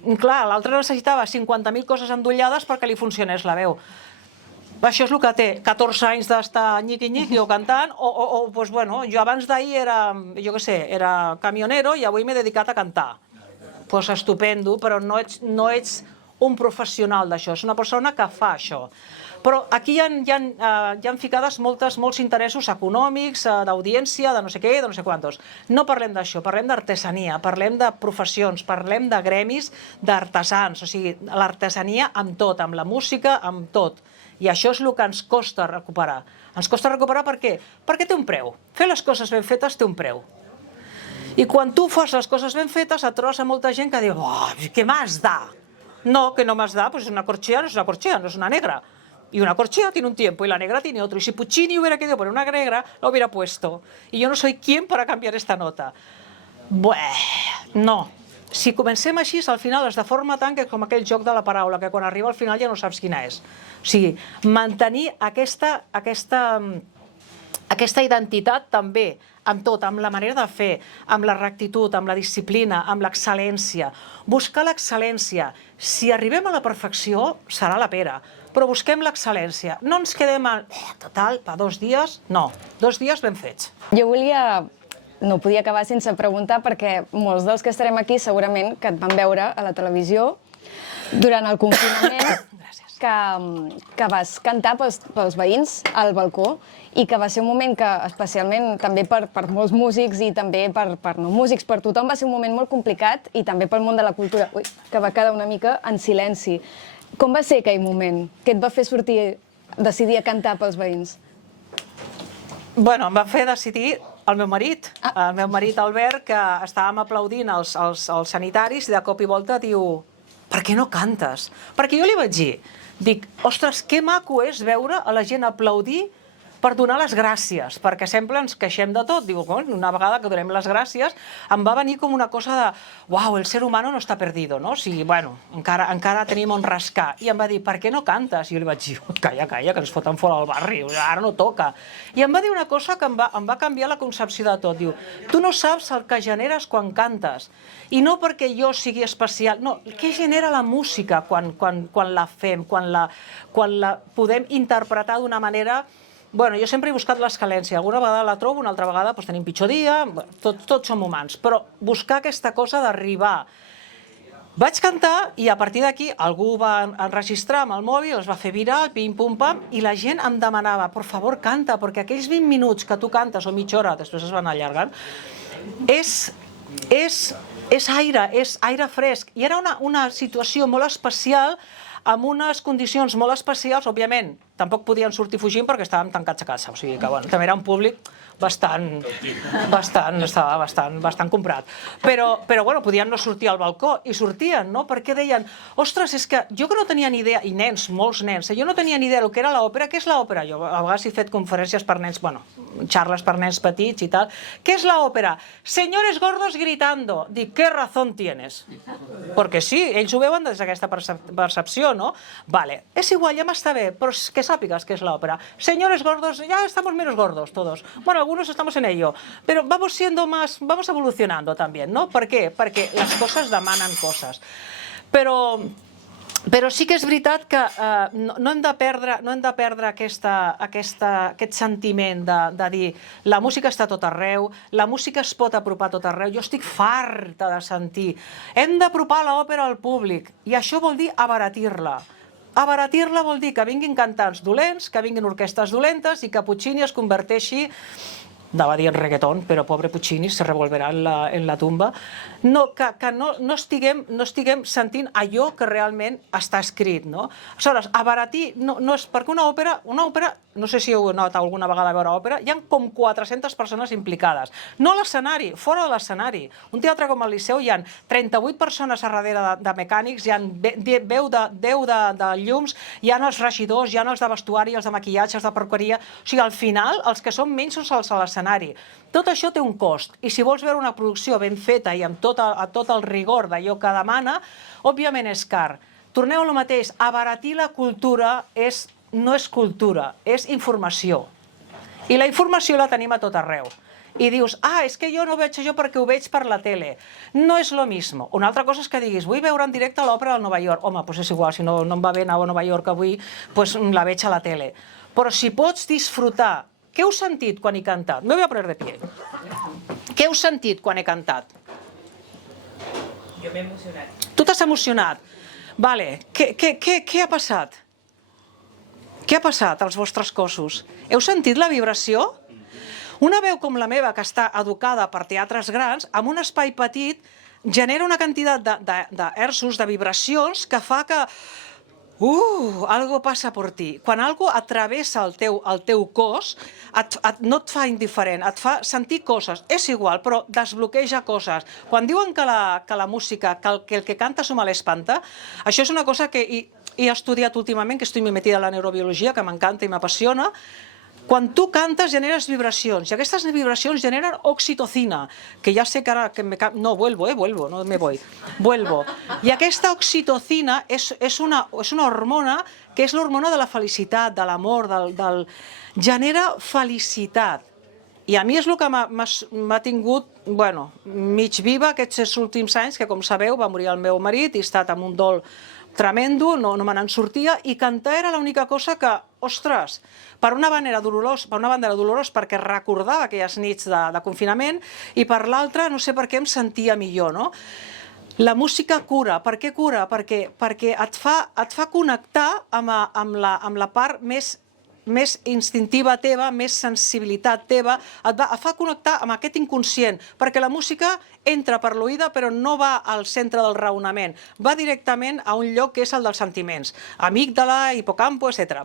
Clar, l'altre necessitava 50.000 coses endollades perquè li funcionés la veu. Això és el que té, 14 anys d'estar nyiqui-nyiqui o cantant, o doncs, bueno, jo abans d'ahir era, jo què sé, era camionero i avui m'he dedicat a cantar. Doncs estupendo, però no ets un professional d'això, és una persona que fa això. Però aquí hi ha ficades molts interessos econòmics, d'audiència, de no sé què, de no sé quantos. No parlem d'això, parlem d'artesania, parlem de professions, parlem de gremis d'artesans, o sigui, l'artesania amb tot, amb la música, amb tot. I això és el que ens costa recuperar. Ens costa recuperar per què? Perquè té un preu. Fer les coses ben fetes té un preu. I quan tu fas les coses ben fetes et trobes amb molta gent que diu «Què más da?» No, que no más da, pues una corchea no es una corchea, no es una negra. Y una corchea tiene un tiempo y la negra tiene otro. Y si Puccini hubiera querido poner una negra, la hubiera puesto. Y yo no soy quien para cambiar esta nota. No. Si comencem així, al final es deforma tant que com aquell joc de la paraula, que quan arriba al final ja no saps quina és. O sigui, mantenir aquesta identitat també, amb tot, amb la manera de fer, amb la rectitud, amb la disciplina, amb l'excel·lència. Buscar l'excel·lència. Si arribem a la perfecció, serà la pera. Però busquem l'excel·lència. No ens quedem a... Total, per 2 dies? No, 2 dies ben fets. Jo volia... No podia acabar sense preguntar, perquè molts dels que estarem aquí segurament que et van veure a la televisió durant el confinament que vas cantar pels veïns al balcó i que va ser un moment que, especialment també per molts músics i també per no músics, per tothom, va ser un moment molt complicat i també pel món de la cultura, que va quedar una mica en silenci. Com va ser aquell moment? Què et va fer decidir cantar pels veïns? Bueno, em va fer decidir el meu marit Albert, que estàvem aplaudint els sanitaris i de cop i volta diu «Per què no cantes?» Perquè jo li vaig dir, dic, ostres, que maco és veure a la gent aplaudir per donar les gràcies, perquè sempre ens queixem de tot. Diu, una vegada que donem les gràcies, em va venir com una cosa de «Uau, el ser humano no està perdido», no? O sigui, bueno, encara tenim on rascar. I em va dir «Per què no cantes?» I jo li vaig dir «Calla, que ens foten fora del barri, ara no toca». I em va dir una cosa que em va canviar la concepció de tot. Diu «Tu no saps el que generes quan cantes». I no perquè jo sigui especial, no, què genera la música quan la fem, quan la podem interpretar d'una manera... Bueno, jo sempre he buscat l'excel·lència. Alguna vegada la trobo, una altra vegada tenim pitjor dia, tots som humans. Però buscar aquesta cosa d'arribar. Vaig cantar i a partir d'aquí algú va enregistrar amb el mòbil, es va fer viral, pim-pum-pam, i la gent em demanava, por favor, canta, perquè aquells 20 minuts que tu cantes, o mitja hora, després es van allargant, és aire fresc. I era una situació molt especial, amb unes condicions molt especials, òbviament, tampoc podien sortir fugint perquè estàvem tancats a casa, o sigui que, bueno, també era un públic estava bastant comprat. Però, bueno, podien no sortir al balcó, i sortien, no? Perquè deien, ostres, és que jo que no tenia ni idea, i nens, molts nens, jo no tenia ni idea del que era l'òpera. Què és l'òpera? Jo a vegades he fet conferències per nens, bueno, xarles per nens petits i tal. Què és l'òpera? Señores gordos gritando. Dic, ¿qué razón tienes? Perquè sí, ells ho veuen des d'aquesta percepció. això, no? Vale, és igual, ja m'està bé, però que sàpigues que és l'òpera. Señores gordos, ya estamos menos gordos todos. Bueno, algunos estamos en ello, pero vamos siendo más, vamos evolucionando también, ¿no? ¿Per què? Perquè les coses demanen coses. Però sí que és veritat que no hem de perdre aquest sentiment de dir la música està a tot arreu, la música es pot apropar a tot arreu. Jo estic farta de sentir hem d'apropar l'òpera al públic i això vol dir abaratir-la. Abaratir-la vol dir que vinguin cantants dolents, que vinguin orquestres dolentes i que Puccini es converteixi, anava a dir en reggaeton, però pobre Puccini se revolverà en la tumba, que no estiguem sentint allò que realment està escrit. Aleshores, abaratir no és perquè una òpera, no sé si heu anat alguna vegada a veure òpera, hi ha com 400 persones implicades. No a l'escenari, fora de l'escenari. Un teatre com el Liceu hi ha 38 persones a darrere de mecànics, hi ha 10 de llums, hi ha els regidors, hi ha els de vestuari, els de maquillatge, els de perruqueria. O sigui, al final, els que són menys són els a l'escenari. Tot això té un cost, i si vols veure una producció ben feta i amb tot el rigor d'allò que demana, òbviament és car. Torneu al mateix, abaratir la cultura no és cultura, és informació. I la informació la tenim a tot arreu. I dius, és que jo no ho veig això perquè ho veig per la tele. No és lo mismo. Una altra cosa és que diguis, vull veure en directe l'òpera de Nova York. Home, doncs és igual, si no em va bé anar a Nova York avui, doncs la veig a la tele. Però si pots disfrutar. Què heu sentit quan he cantat? Me voy a poner de pie. Què heu sentit quan he cantat? Jo m'he emocionat. Tu t'has emocionat? Vale. Què ha passat? Què ha passat als vostres cossos? Heu sentit la vibració? Una veu com la meva, que està educada per teatres grans, amb un espai petit, genera una quantitat d'hertzos, de vibracions, que fa que algo passa per ti. Quan algo atravessa el teu cos, no et fa indiferent, et fa sentir coses. És igual, però desbloqueja coses. Quan diuen que la música, que el que canta s'ho malespanta, això és una cosa que he estudiat últimament, que estic metida a la neurobiologia, que m'encanta i m'apassiona. Quan tu cantes generes vibracions, i aquestes vibracions generen oxitocina, que ja sé que ara... No, vuelvo, no me voy. Vuelvo. I aquesta oxitocina és una hormona que és l'hormona de la felicitat, de l'amor, genera felicitat. I a mi és el que m'ha tingut, mig viva aquests últims anys, que com sabeu va morir el meu marit i he estat amb un dol tremendo, no me n'en sortia, i cantar era l'única cosa que, ostres, per una banda era dolorós perquè recordava aquelles nits de confinament, i per l'altra no sé per què em sentia millor, no? La música cura. Per què cura? Perquè et fa connectar amb la part més instintiva teva, més sensibilitat teva, et fa connectar amb aquest inconscient, perquè la música entra per l'oïda però no va al centre del raonament, va directament a un lloc que és el dels sentiments, amígdala, hipocampo, etc.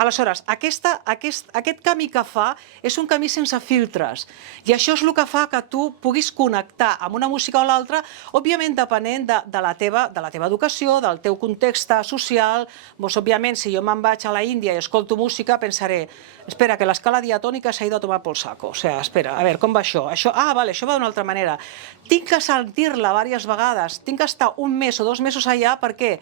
Aleshores, aquest camí que fa és un camí sense filtres, i això és el que fa que tu puguis connectar amb una música o l'altra, òbviament depenent de la teva educació, del teu context social. Òbviament, si jo me'n vaig a la Índia i escolto música, pensaré, espera, que l'escala diatònica s'ha ido a tomar pel saco. O sigui, espera, a veure, com va això? Això va d'una altra manera. Tinc que sentir-la diverses vegades, tinc que estar un mes o 2 mesos allà, per què?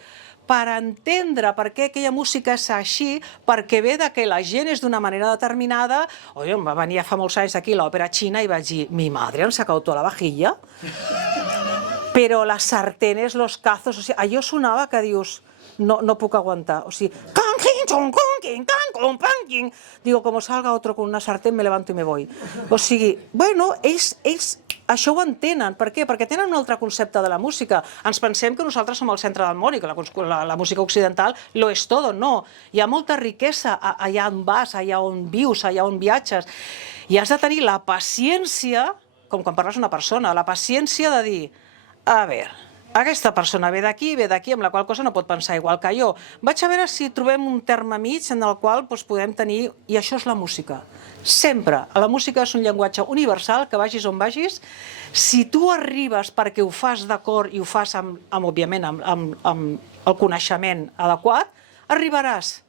Per entendre per què aquella música és així, perquè ve que la gent és d'una manera determinada. Em va venir fa molts anys aquí l'òpera xina i vaig dir, mi madre, han sacado toda la vajilla? Però las sartenes, los cazos, o sigui, allò sonava que dius, no puc aguantar. O sigui, digo, como salga otro con una sartén, me levanto y me voy. O sigui, ells això ho entenen. Per què? Perquè tenen un altre concepte de la música. Ens pensem que nosaltres som el centre del món i que la música occidental lo és todo. No. Hi ha molta riquesa allà on vas, allà on vius, allà on viatges. I has de tenir la paciència, com quan parles una persona, la paciència de dir, a veure, aquesta persona ve d'aquí, amb la qual cosa no pot pensar igual que jo. Vaig a veure si trobem un terme mig en el qual podem tenir... I això és la música. Sempre. La música és un llenguatge universal, que vagis on vagis. Si tu arribes perquè ho fas d'acord i ho fas, òbviament, amb el coneixement adequat, arribaràs.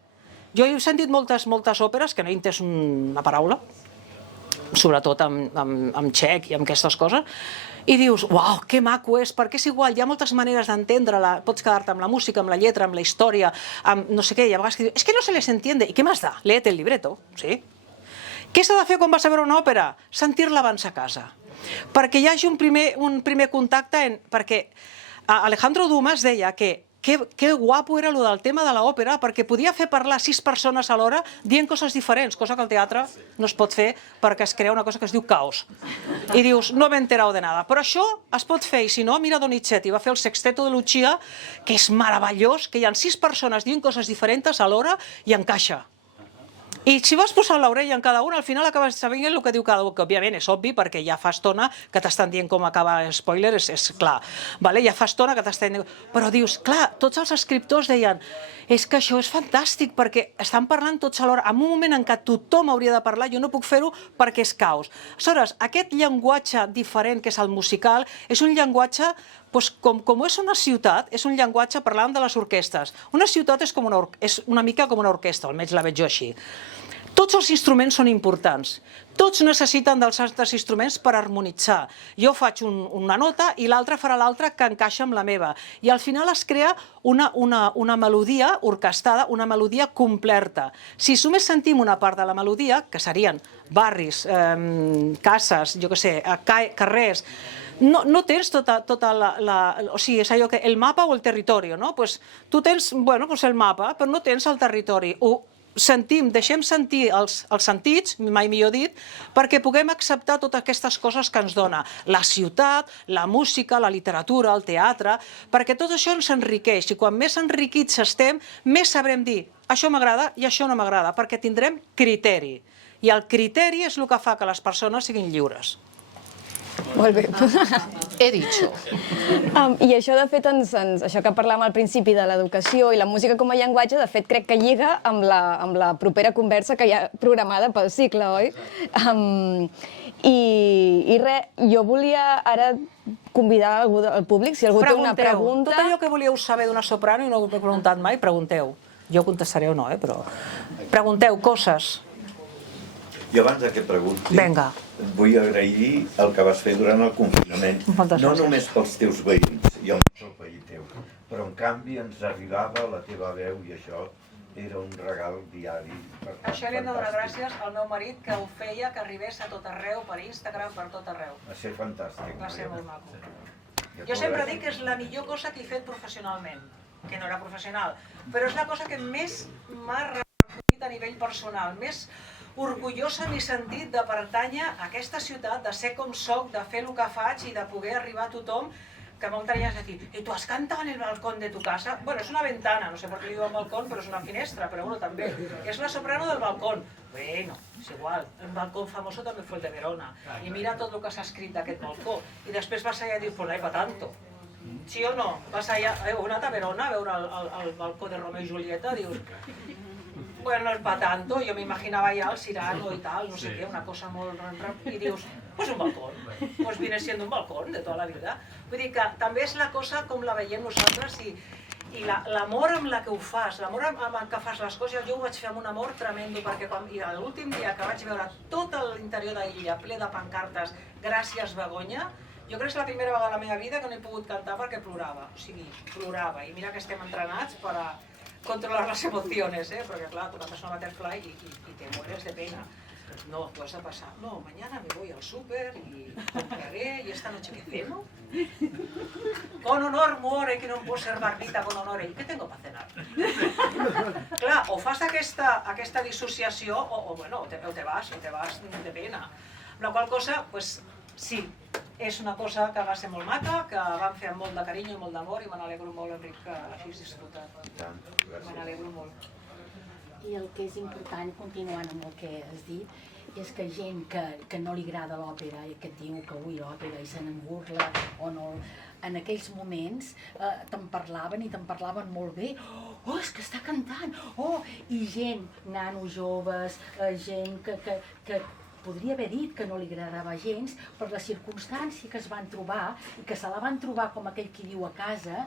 Jo he sentit moltes òperes que no he entès una paraula. sobretot amb txec i amb aquestes coses, i dius, uau, que maco és, perquè és igual, hi ha moltes maneres d'entendre-la, pots quedar-te amb la música, amb la lletra, amb la història, amb no sé què, i a vegades que dius, és que no se les entiende, i què más da? Léete el libreto, sí? Què s'ha de fer quan vas a veure una òpera? Sentir-la abans a casa, perquè hi hagi un primer contacte, perquè Alejandro Dumas deia que que guapo era lo del tema de l'òpera, perquè podia fer parlar 6 persones alhora dient coses diferents, cosa que al teatre no es pot fer perquè es crea una cosa que es diu caos. I dius, no m'he enterat de nada. Però això es pot fer, i si no, mira Donizetti, va fer el Sexteto de Lucia, que és meravellós, que hi ha 6 persones dient coses diferents alhora i encaixa. I si vas posant l'orella en cada una, al final acabes sabent el que diu cada un, que òbviament és obvi perquè ja fa estona que t'estan dient com acaba, spoiler, és clar. Ja fa estona que t'estan dient... Però dius, clar, tots els escriptors deien és que això és fantàstic perquè estan parlant tots alhora, en un moment en què tothom hauria de parlar, jo no puc fer-ho perquè és caos. Aleshores, aquest llenguatge diferent que és el musical és un llenguatge, com és una ciutat, és un llenguatge parlant de les orquestres. Una ciutat és una mica com una orquestra, almenys la veig jo així. Tots els instruments són importants. Tots necessiten dels altres instruments per harmonitzar. Jo faig una nota i l'altra farà l'altra que encaixa amb la meva. I al final es crea una melodia orquestada, una melodia completa. Si només sentim una part de la melodia, que serien barris, cases, jo què sé, carrers, no tens tota la... O sigui, és allò que el mapa o el territori, no? Tu tens, el mapa, però no tens el territori. Deixem sentir els sentits, mai millor dit, perquè puguem acceptar totes aquestes coses que ens dona la ciutat, la música, la literatura, el teatre, perquè tot això ens enriqueix i quan més enriquits estem, més sabrem dir això m'agrada i això no m'agrada, perquè tindrem criteri. I el criteri és el que fa que les persones siguin lliures. Molt bé. He dicho. I això, de fet, això que parlàvem al principi de l'educació i la música com a llenguatge, de fet, crec que lliga amb la propera conversa que hi ha programada pel cicle, oi? I res, jo volia ara convidar algú del públic, si algú té una pregunta... Tot allò que volíeu saber d'una soprano i no ho he preguntat mai, pregunteu. Jo contestaré o no, però... Pregunteu coses. I abans que pregunti, et vull agrair el que vas fer durant el confinament. No només pels teus veïns, i el nostre veí teu, però en canvi ens arribava la teva veu i això era un regal diari. Això li hem de donar gràcies al meu marit que ho feia, que arribés a tot arreu, per Instagram, per tot arreu. Va ser fantàstic. Va ser molt maco. Jo sempre dic que és la millor cosa que he fet professionalment, que no era professional, però és la cosa que més m'ha repercutit a nivell personal, més orgullosa m'he sentit de pertànyer a aquesta ciutat, de ser com soc, de fer el que faig i de poder arribar a tothom, que molta gent ha dit, i tu has cantat en el balcón de tu casa? Bueno, és una ventana, no sé per què li diuen balcón, però és una finestra, però bueno, també. És la soprano del balcón. Bueno, és igual, el balcón famoso també fue el de Verona. I mira tot el que s'ha escrit d'aquest balcó. I després vas allà i dius, pues no hi va tanto. Sí o no? Vas allà, heu anat a Verona a veure el balcó de Romeo i Julieta, dius... Bueno, no es va tanto, yo me imaginaba ya el Cyrano y tal, no sé qué, una cosa molt... I dius, pues un balcón, pues viene siendo un balcón de tota la vida. Vull dir que també és la cosa com la veiem nosaltres i l'amor amb la que ho fas, l'amor amb què fas les coses, jo ho vaig fer amb un amor tremendo, perquè l'últim dia que vaig veure tot l'interior de l'illa ple de pancartes, gràcies Begoña, jo crec que és la primera vegada a la meva vida que no he pogut cantar perquè plorava, o sigui, plorava, i mira que estem entrenats per a controlar las emociones, porque claro, tú cantas una butterfly y te mueres de pena. No, tú has de pasar, no, mañana me voy al súper y compraré, y esta noche ¿qué ceno? Con honor muore, que no em puedo ser barbita con honor, ¿y qué tengo para cenar? Clar, o fas aquesta dissociació o te vas de pena. Amb la qual cosa, pues sí, és una cosa que va ser molt maca, que vam fer amb molt de carinyo i molt d'amor i me n'alegro molt, Enric, que hagis disfrutat. Me n'alegro molt. I el que és important, continuant amb el que has dit, és que gent que no li agrada l'òpera i que et diu que ui, l'òpera i se n'en burla o no, en aquells moments te'n parlaven molt bé. Oh, és que està cantant! Oh, i gent, nanos joves, gent que podria haver dit que no li agradava gens per la circumstància que es van trobar i que se la van trobar, com aquell qui diu, a casa,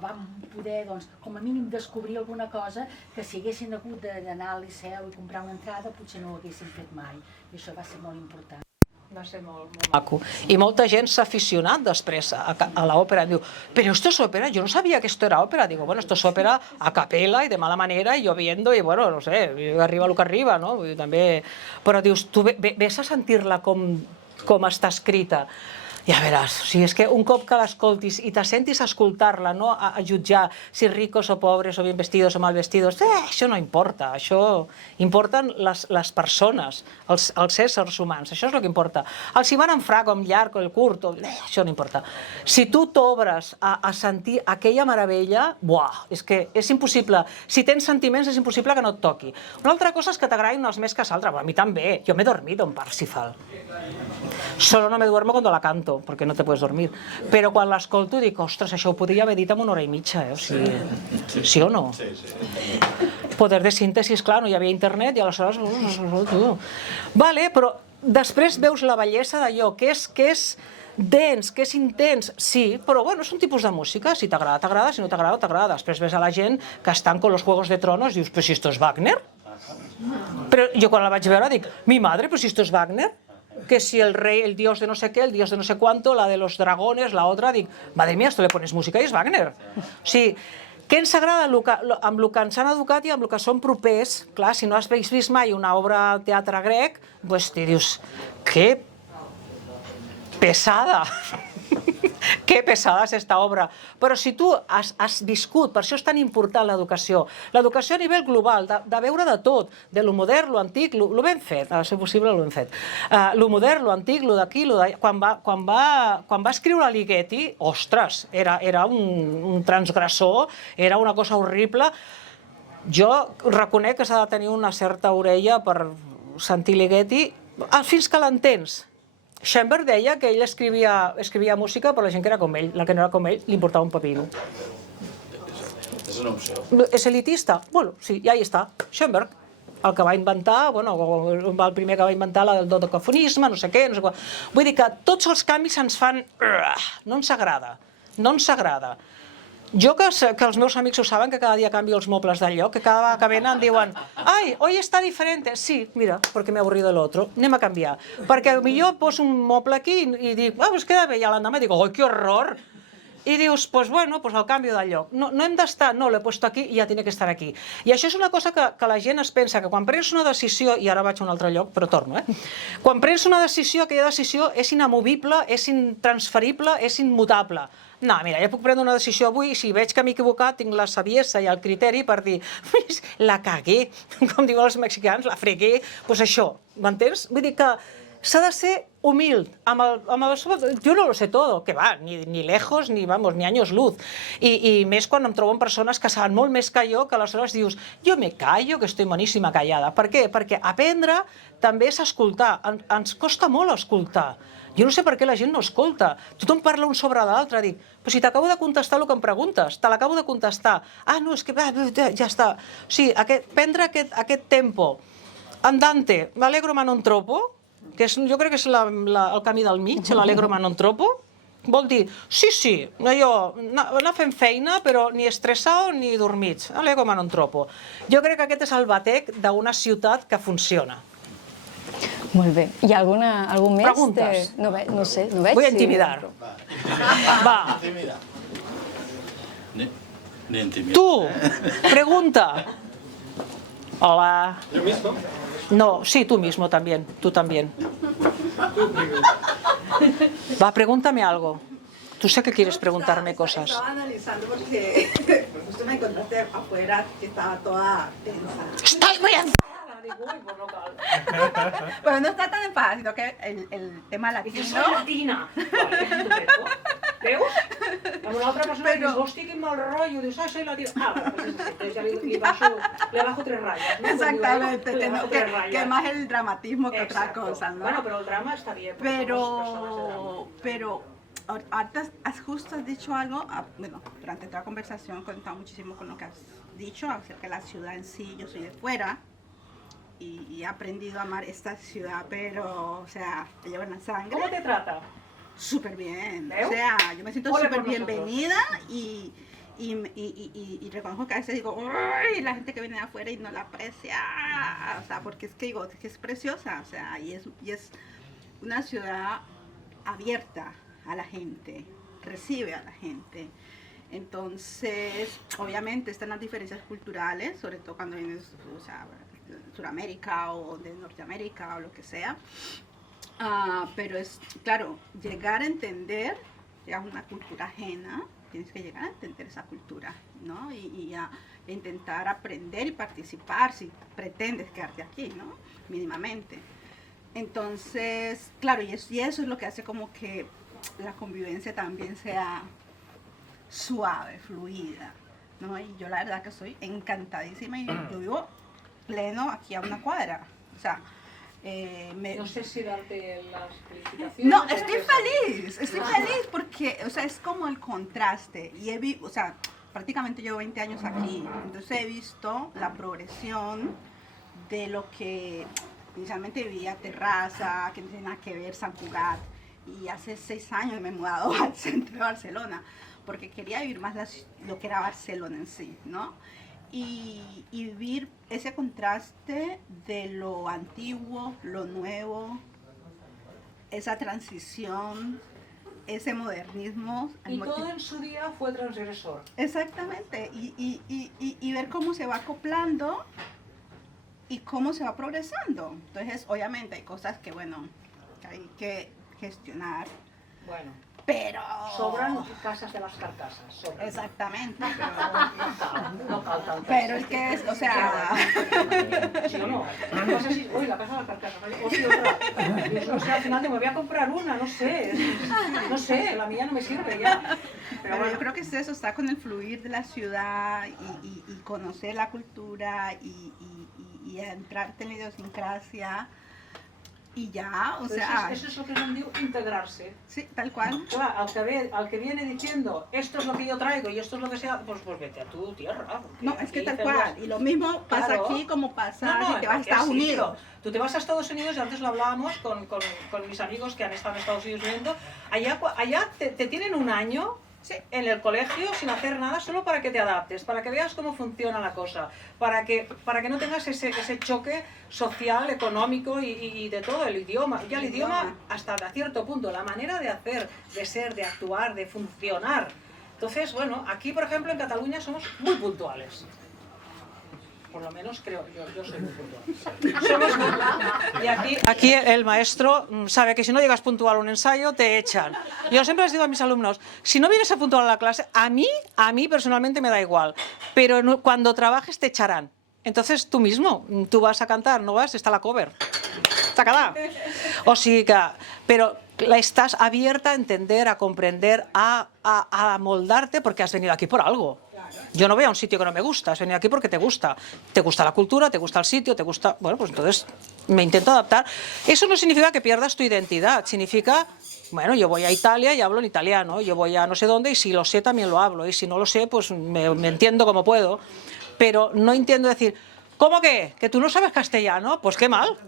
van poder, doncs, com a mínim descobrir alguna cosa que si haguessin hagut d'anar al Liceu i comprar una entrada potser no ho haguessin fet mai. I això va ser molt important. Va ser molt maco. I molta gent s'ha aficionat després a l'òpera. Diu, però esto es ópera? Yo no sabía que esto era ópera. Digo, bueno, esto es ópera a capela y de mala manera y lloviendo y bueno, no sé, arriba el que arriba, no? També... Però dius, tu ves a sentir-la com està escrita. Ja veràs, o sigui, és que un cop que l'escoltis i te sentis a escoltar-la, no a jutjar si ricos o pobres o bien vestidos o mal vestidos, això no importa, això importen les persones, els éssers humans, això és el que importa. El si van en frac o en llarg o el curt, això no importa. Si tu t'obres a sentir aquella meravella, buah, és que és impossible. Si tens sentiments és impossible que no et toqui. Una altra cosa és que t'agradin els més que els altres, a mi també, jo m'he dormit en Parsifal. Solo no me duermo cuando la canto, porque no te puedes dormir. Però quan l'escolto dic, ostres, això ho podria haver dit en 1 hora i mitja, o sigui, sí o no? Sí. Poder de síntesi, clar, no hi havia internet i aleshores... Vale, però després veus la bellesa d'allò, que és dens, que és intens, sí, però bueno, és un tipus de música, si t'agrada, t'agrada, si no t'agrada, t'agrada. Després ves a la gent que estan con los Juegos de Tronos i dius, però si esto es Wagner? Però jo quan la vaig veure dic, mi madre, però si esto es Wagner? Que si el rey, el dios de no sé qué, el dios de no sé cuánto, la de los dragones, la otra, dic, madre mía, esto le pones música i és Wagner. O sigui, què ens agrada amb el que ens han educat i amb el que són propers? Clar, si no has vist mai una obra de teatre grec, doncs t'hi dius, que pesada, que pesada és esta obra. Però si tu has viscut, per això és tan important l'educació a nivell global, de veure de tot, de lo modern, lo antic, lo ben fet, a ser possible lo ben fet, lo modern, lo antic, lo d'aquí, lo d'allà. Quan va escriure Ligeti, ostres, era un transgressor, era una cosa horrible. Jo reconec que s'ha de tenir una certa orella per sentir Ligeti, fins que l'entens. Schoenberg deia que ell escrivia música per la gent que era com ell, la que no era com ell li importava un pepino. És una opció. És elitista? Bueno, sí, ja hi està. Schoenberg, el que va inventar, bueno, el primer que va inventar el dodecafonisme, no sé què, no sé què. Vull dir que tots els canvis ens fan... No ens agrada, no ens agrada. Jo que els meus amics ho saben, que cada dia canvio els mobles del lloc, que cada vegada que venen diuen «Ai, hoy está diferente». Sí, mira, porque me he aburrido el otro. Anem a canviar. Perquè potser poso un moble aquí i dic «Ah, pues queda bé». I a l'endemà dic «Ai, qué horror». I dius, pues bueno, pues el canvi de lloc. No hem d'estar, no, l'he puesto aquí i ja tiene que estar aquí. I això és una cosa que la gent es pensa, que quan prens una decisió, i ara vaig a un altre lloc, però torno, quan prens una decisió, aquella decisió és inamovible, és intransferible, és immutable. No, mira, jo puc prendre una decisió avui i si veig que m'he equivocat tinc la saviesa i el criteri per dir la cagué, com diuen els mexicans, la fregué, doncs això, m'entens? Vull dir que s'ha de ser humil. Jo no lo sé todo, que va, ni lejos, ni años luz. I més quan em trobo amb persones que saben molt més que jo, que aleshores dius, jo me callo, que estoy moníssima callada. Per què? Perquè aprendre també és escoltar. Ens costa molt escoltar. Jo no sé per què la gent no escolta. Tothom parla un sobre l'altre. Dic, però si t'acabo de contestar el que em preguntes, te l'acabo de contestar. Ah, no, és que ja està. O sigui, prendre aquest tempo. Andante, m'alegro ma non troppo, que jo crec que és el camí del mig, l'alegro ma non troppo, vol dir, sí, allò, anar fent feina, però ni estressat ni dormits, alegro ma non troppo. Jo crec que aquest és el batec d'una ciutat que funciona. Molt bé. Hi ha algun més? Preguntes? No sé, no veig. Voy a intimidar. Va. Ni intimidar. Tu, pregunta. Hola. ¿Yo mismo? No, sí, tú mismo también, tú también. Va, pregúntame algo. Tú sé que quieres preguntarme cosas. Estaba analizando porque justo me encontraste afuera que estaba toda tensa. ¡Estoy muy enfadada! Pero no está tan enfadada, sino que el tema latino... Soy latina! Veus? Amb una altra persona dius, hosti, quin mal rotllo, dius, soy latina. Ah, pues ya le bajo 3 rayas, ¿no? Exactamente, que más el dramatismo que otra cosa, ¿no? Bueno, pero el drama está bien. Pero ahorita justo has dicho algo, bueno, durante toda la conversación he conectado muchísimo con lo que has dicho acerca de la ciudad en sí. Yo soy de fuera y he aprendido a amar esta ciudad, pero, o sea, te lleva en la sangre. ¿Cómo te trata? Súper bien, ¿Veo? O sea, yo me siento Ole súper por bienvenida y reconozco que a veces digo, uy, la gente que viene de afuera y no la aprecia, o sea, porque es que digo, es que es preciosa, o sea, y es una ciudad abierta a la gente, recibe a la gente. Entonces, obviamente están las diferencias culturales, sobre todo cuando vienes, o sea, de Sudamérica o de Norteamérica o lo que sea. Pero es, claro, llegar a entender ya una cultura ajena, tienes que llegar a entender esa cultura, ¿no? Y a intentar aprender y participar si pretendes quedarte aquí, ¿no? Mínimamente. Entonces, claro, y eso es lo que hace como que la convivencia también sea suave, fluida, ¿no? Y yo la verdad que estoy encantadísima y yo vivo pleno aquí a una cuadra, o sea, no sé si darte las felicitaciones. No, estoy feliz porque, o sea, es como el contraste y o sea, prácticamente llevo 20 años aquí, entonces he visto la progresión de lo que inicialmente vivía Terraza, que no tiene nada que ver, Sant Cugat, y hace 6 años me he mudado al centro de Barcelona, porque quería vivir más lo que era Barcelona en sí, ¿no? Y vivir ese contraste de lo antiguo, lo nuevo, esa transición, ese modernismo. Y todo en su día fue transgresor. Exactamente, y ver cómo se va acoplando y cómo se va progresando. Entonces, obviamente hay cosas que, bueno, que hay que gestionar. Bueno. Pero... Sobran casas de las carcasas. Sobran. Exactamente. No cal tantas. Pero es que es, o sea... ¿Sí o no? No sé si... Uy, la casa de las carcasas. O sí, otra. No sé, al final me voy a comprar una, no sé. No sé, la mía no me sirve ya. Pero bueno, yo creo que es eso, está con el fluir de la ciudad y conocer la cultura y entrarte en la idiosincrasia. Y ya, o sea... Eso es lo que nos digo, integrarse. Sí, tal cual. Claro, al que viene diciendo, esto es lo que yo traigo y esto es lo que sea, pues vete a tu tierra. No, es que tal cual. Y lo mismo pasa aquí como pasa si te vas a Estados Unidos. Tú te vas a Estados Unidos, y antes lo hablábamos con mis amigos que han estado en Estados Unidos viviendo. Allá te tienen un año en el colegio sin hacer nada, solo para que te adaptes, para que veas cómo funciona la cosa, para que no tengas ese choque social, económico y de todo, el idioma. Ya el idioma hasta cierto punto, la manera de hacer, de ser, de actuar, de funcionar. Entonces, bueno, aquí por ejemplo en Cataluña somos muy puntuales. Por lo menos creo, yo soy muy puntual. Y aquí el maestro sabe que si no llegas puntual a un ensayo, te echan. Yo siempre les digo a mis alumnos, si no vienes a puntual a la clase, a mí personalmente me da igual, pero cuando trabajes te echarán. Entonces tú mismo, tú vas a cantar, no vas, está la cover. Tacalá. O sigui que, pero estás abierta a entender, a comprender, a moldarte porque has venido aquí por algo. Yo no voy a un sitio que no me gusta, has venido aquí porque te gusta la cultura, te gusta el sitio, te gusta... Bueno, pues entonces me intento adaptar. Eso no significa que pierdas tu identidad, significa... Bueno, yo voy a Italia y hablo en italiano, yo voy a no sé dónde y si lo sé también lo hablo, y si no lo sé, pues me entiendo como puedo. Pero no entiendo decir, ¿cómo que? ¿Que tú no sabes castellano? Pues qué mal.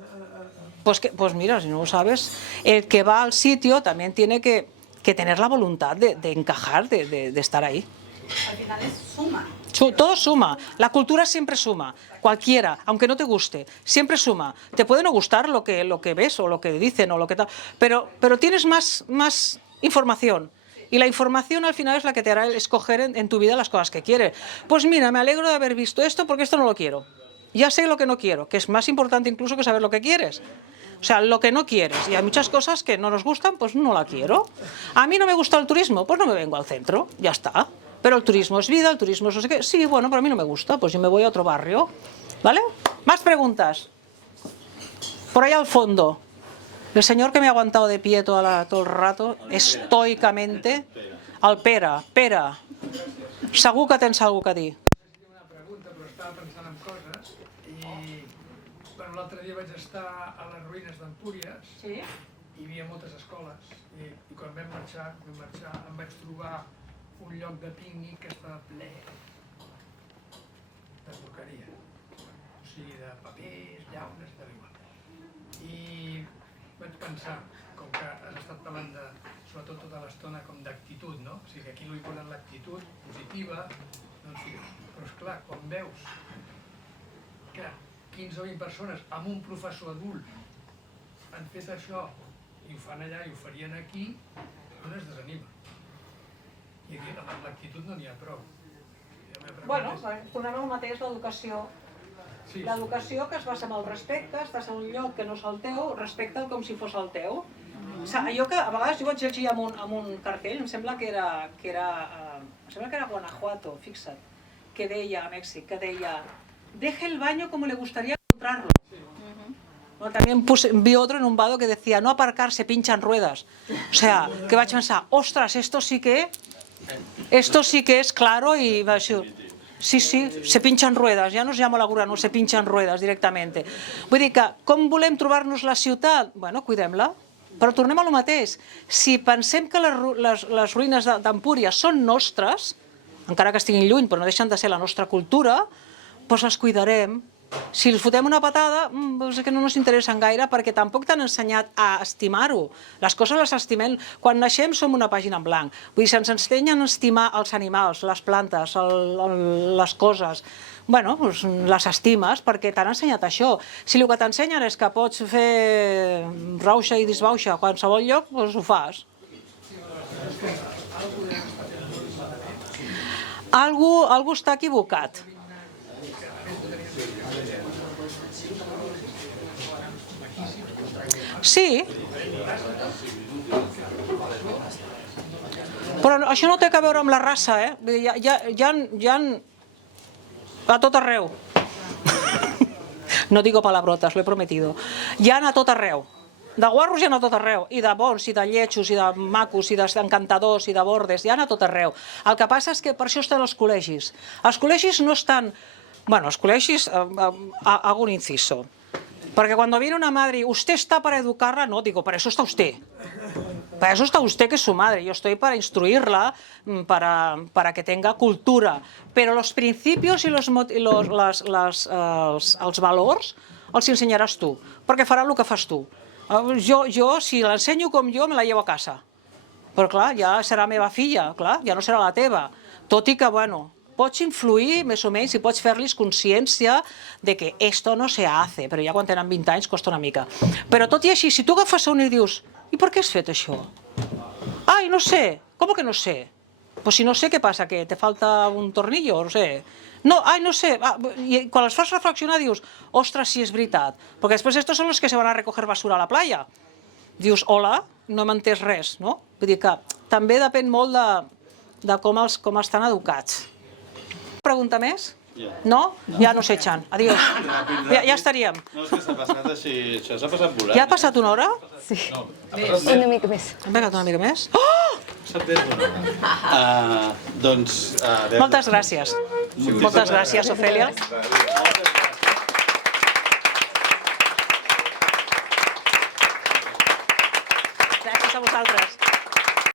Pues mira, si no lo sabes, el que va al sitio también tiene que tener la voluntad de encajar, de estar ahí. Al final es suma. Todo suma. La cultura siempre suma. Cualquiera, aunque no te guste, siempre suma. Te puede no gustar lo que ves o lo que dicen o lo que tal, pero tienes más información. Y la información al final es la que te hará escoger en tu vida las cosas que quieres. Pues mira, me alegro de haber visto esto porque esto no lo quiero. Ya sé lo que no quiero, que es más importante incluso que saber lo que quieres. O sea, lo que no quieres. Y hay muchas cosas que no nos gustan, pues no la quiero. A mí no me gusta el turismo, pues no me vengo al centro, ya está. Pero el turismo es vida, el turismo es no sé qué. Sí, bueno, pero a mí no me gusta, pues yo me voy a otro barrio. ¿Vale? Más preguntas. Por ahí al fondo. El señor que me ha aguantado de pie todo el rato, estoicamente. El Pere. Segur que tens alguna cosa a dir. Una pregunta, però estava pensant en coses i l'altre dia vaig estar a les ruïnes d'Empúries i hi havia moltes escoles i quan vam marxar em vaig trobar un lloc de pícnic que estava ple de porqueria, o sigui, de papers, llaunes, tal igual. I vaig pensar, com que has estat parlant de, sobretot tota l'estona, com d'actitud, no? O sigui, que aquí no hi posen l'actitud positiva, doncs sí, però esclar, quan veus que 15 o 20 persones amb un professor adult han fet això i ho fan allà i ho farien aquí, un es desanima. I amb l'actitud no n'hi ha prou. Bueno, tornem al mateix, l'educació. L'educació que es basa en el respecte, estàs en un lloc que no és el teu, respecta'l com si fos el teu. Allò que a vegades jo vaig llegir amb un cartell, em sembla que era Guanajuato, fixa't, que deia, a Mèxic, que deia deje el baño como le gustaría encontrarlo. También vi otro en un vado que decía no aparcarse, pinchan ruedas. O sea, que vaig pensar, ostras, esto sí que es claro y va a decir, sí, se pinchan ruedas, ja no es llama la grua, no, se pinchan ruedas directamente. Vull dir que com volem trobar-nos la ciutat? Bueno, cuidem-la. Però tornem a lo mateix. Si pensem que les ruïnes d'Empúries són nostres, encara que estiguin lluny, però no deixen de ser la nostra cultura, doncs les cuidarem. Si els fotem una patada, és que no ens interessen gaire perquè tampoc t'han ensenyat a estimar-ho. Les coses les estimem. Quan naixem som una pàgina en blanc. Vull dir, se'ns ensenyen a estimar els animals, les plantes, les coses. Bueno, les estimes perquè t'han ensenyat això. Si el que t'ensenyen és que pots fer rauxa i disbauxa a qualsevol lloc, doncs ho fas. Algú està equivocat. Sí, però això no té a veure amb la raça, eh? Hi ha a tot arreu. No digo palabrotas, lo he prometido. Hi ha a tot arreu. De guarros hi ha a tot arreu, i de bons, i de lletjos, i de macos, i d'encantadors, i de bordes, hi ha a tot arreu. El que passa és que per això estan els col·legis. Els col·legis no estan... Bueno, els col·legis, hago un inciso. Porque cuando viene una madre y usted está para educarla, no, digo, para eso está usted. Para eso está usted, que es su madre. Yo estoy para instruirla, para que tenga cultura. Pero los principios y els valors els ensenyaràs tu, perquè farà el que fas tu. Jo, si l'ensenyo com jo, me la llevo a casa. Però clar, ja serà meva filla, clar, ja no serà la teva. Tot i que, bueno, pots influir més o menys i pots fer-los consciència de que esto no se hace, però ja quan tenen 20 anys costa una mica. Però tot i així, si tu agafes un i dius i per què has fet això? Ai, no sé. Com que no sé? Pues si no sé, què passa? Que te falta un tornillo? No sé. No, ai, no sé. I quan els fas reflexionar dius, ostres, sí, és veritat. Perquè després estos són els que se van a recoger basura a la playa. Dius, hola, no hem entès res, no? Vull dir que també depèn molt de com estan educats. Pregunta més? No? Ja no s'echen. Adiós. Ja estaríem. No, és que s'ha passat així, això s'ha passat volant. Ja ha passat una hora? Sí. Una mica més. Hem pegat una mica més? Oh! S'ha fet una hora. Doncs... Moltes gràcies. Moltes gràcies, Ofèlia.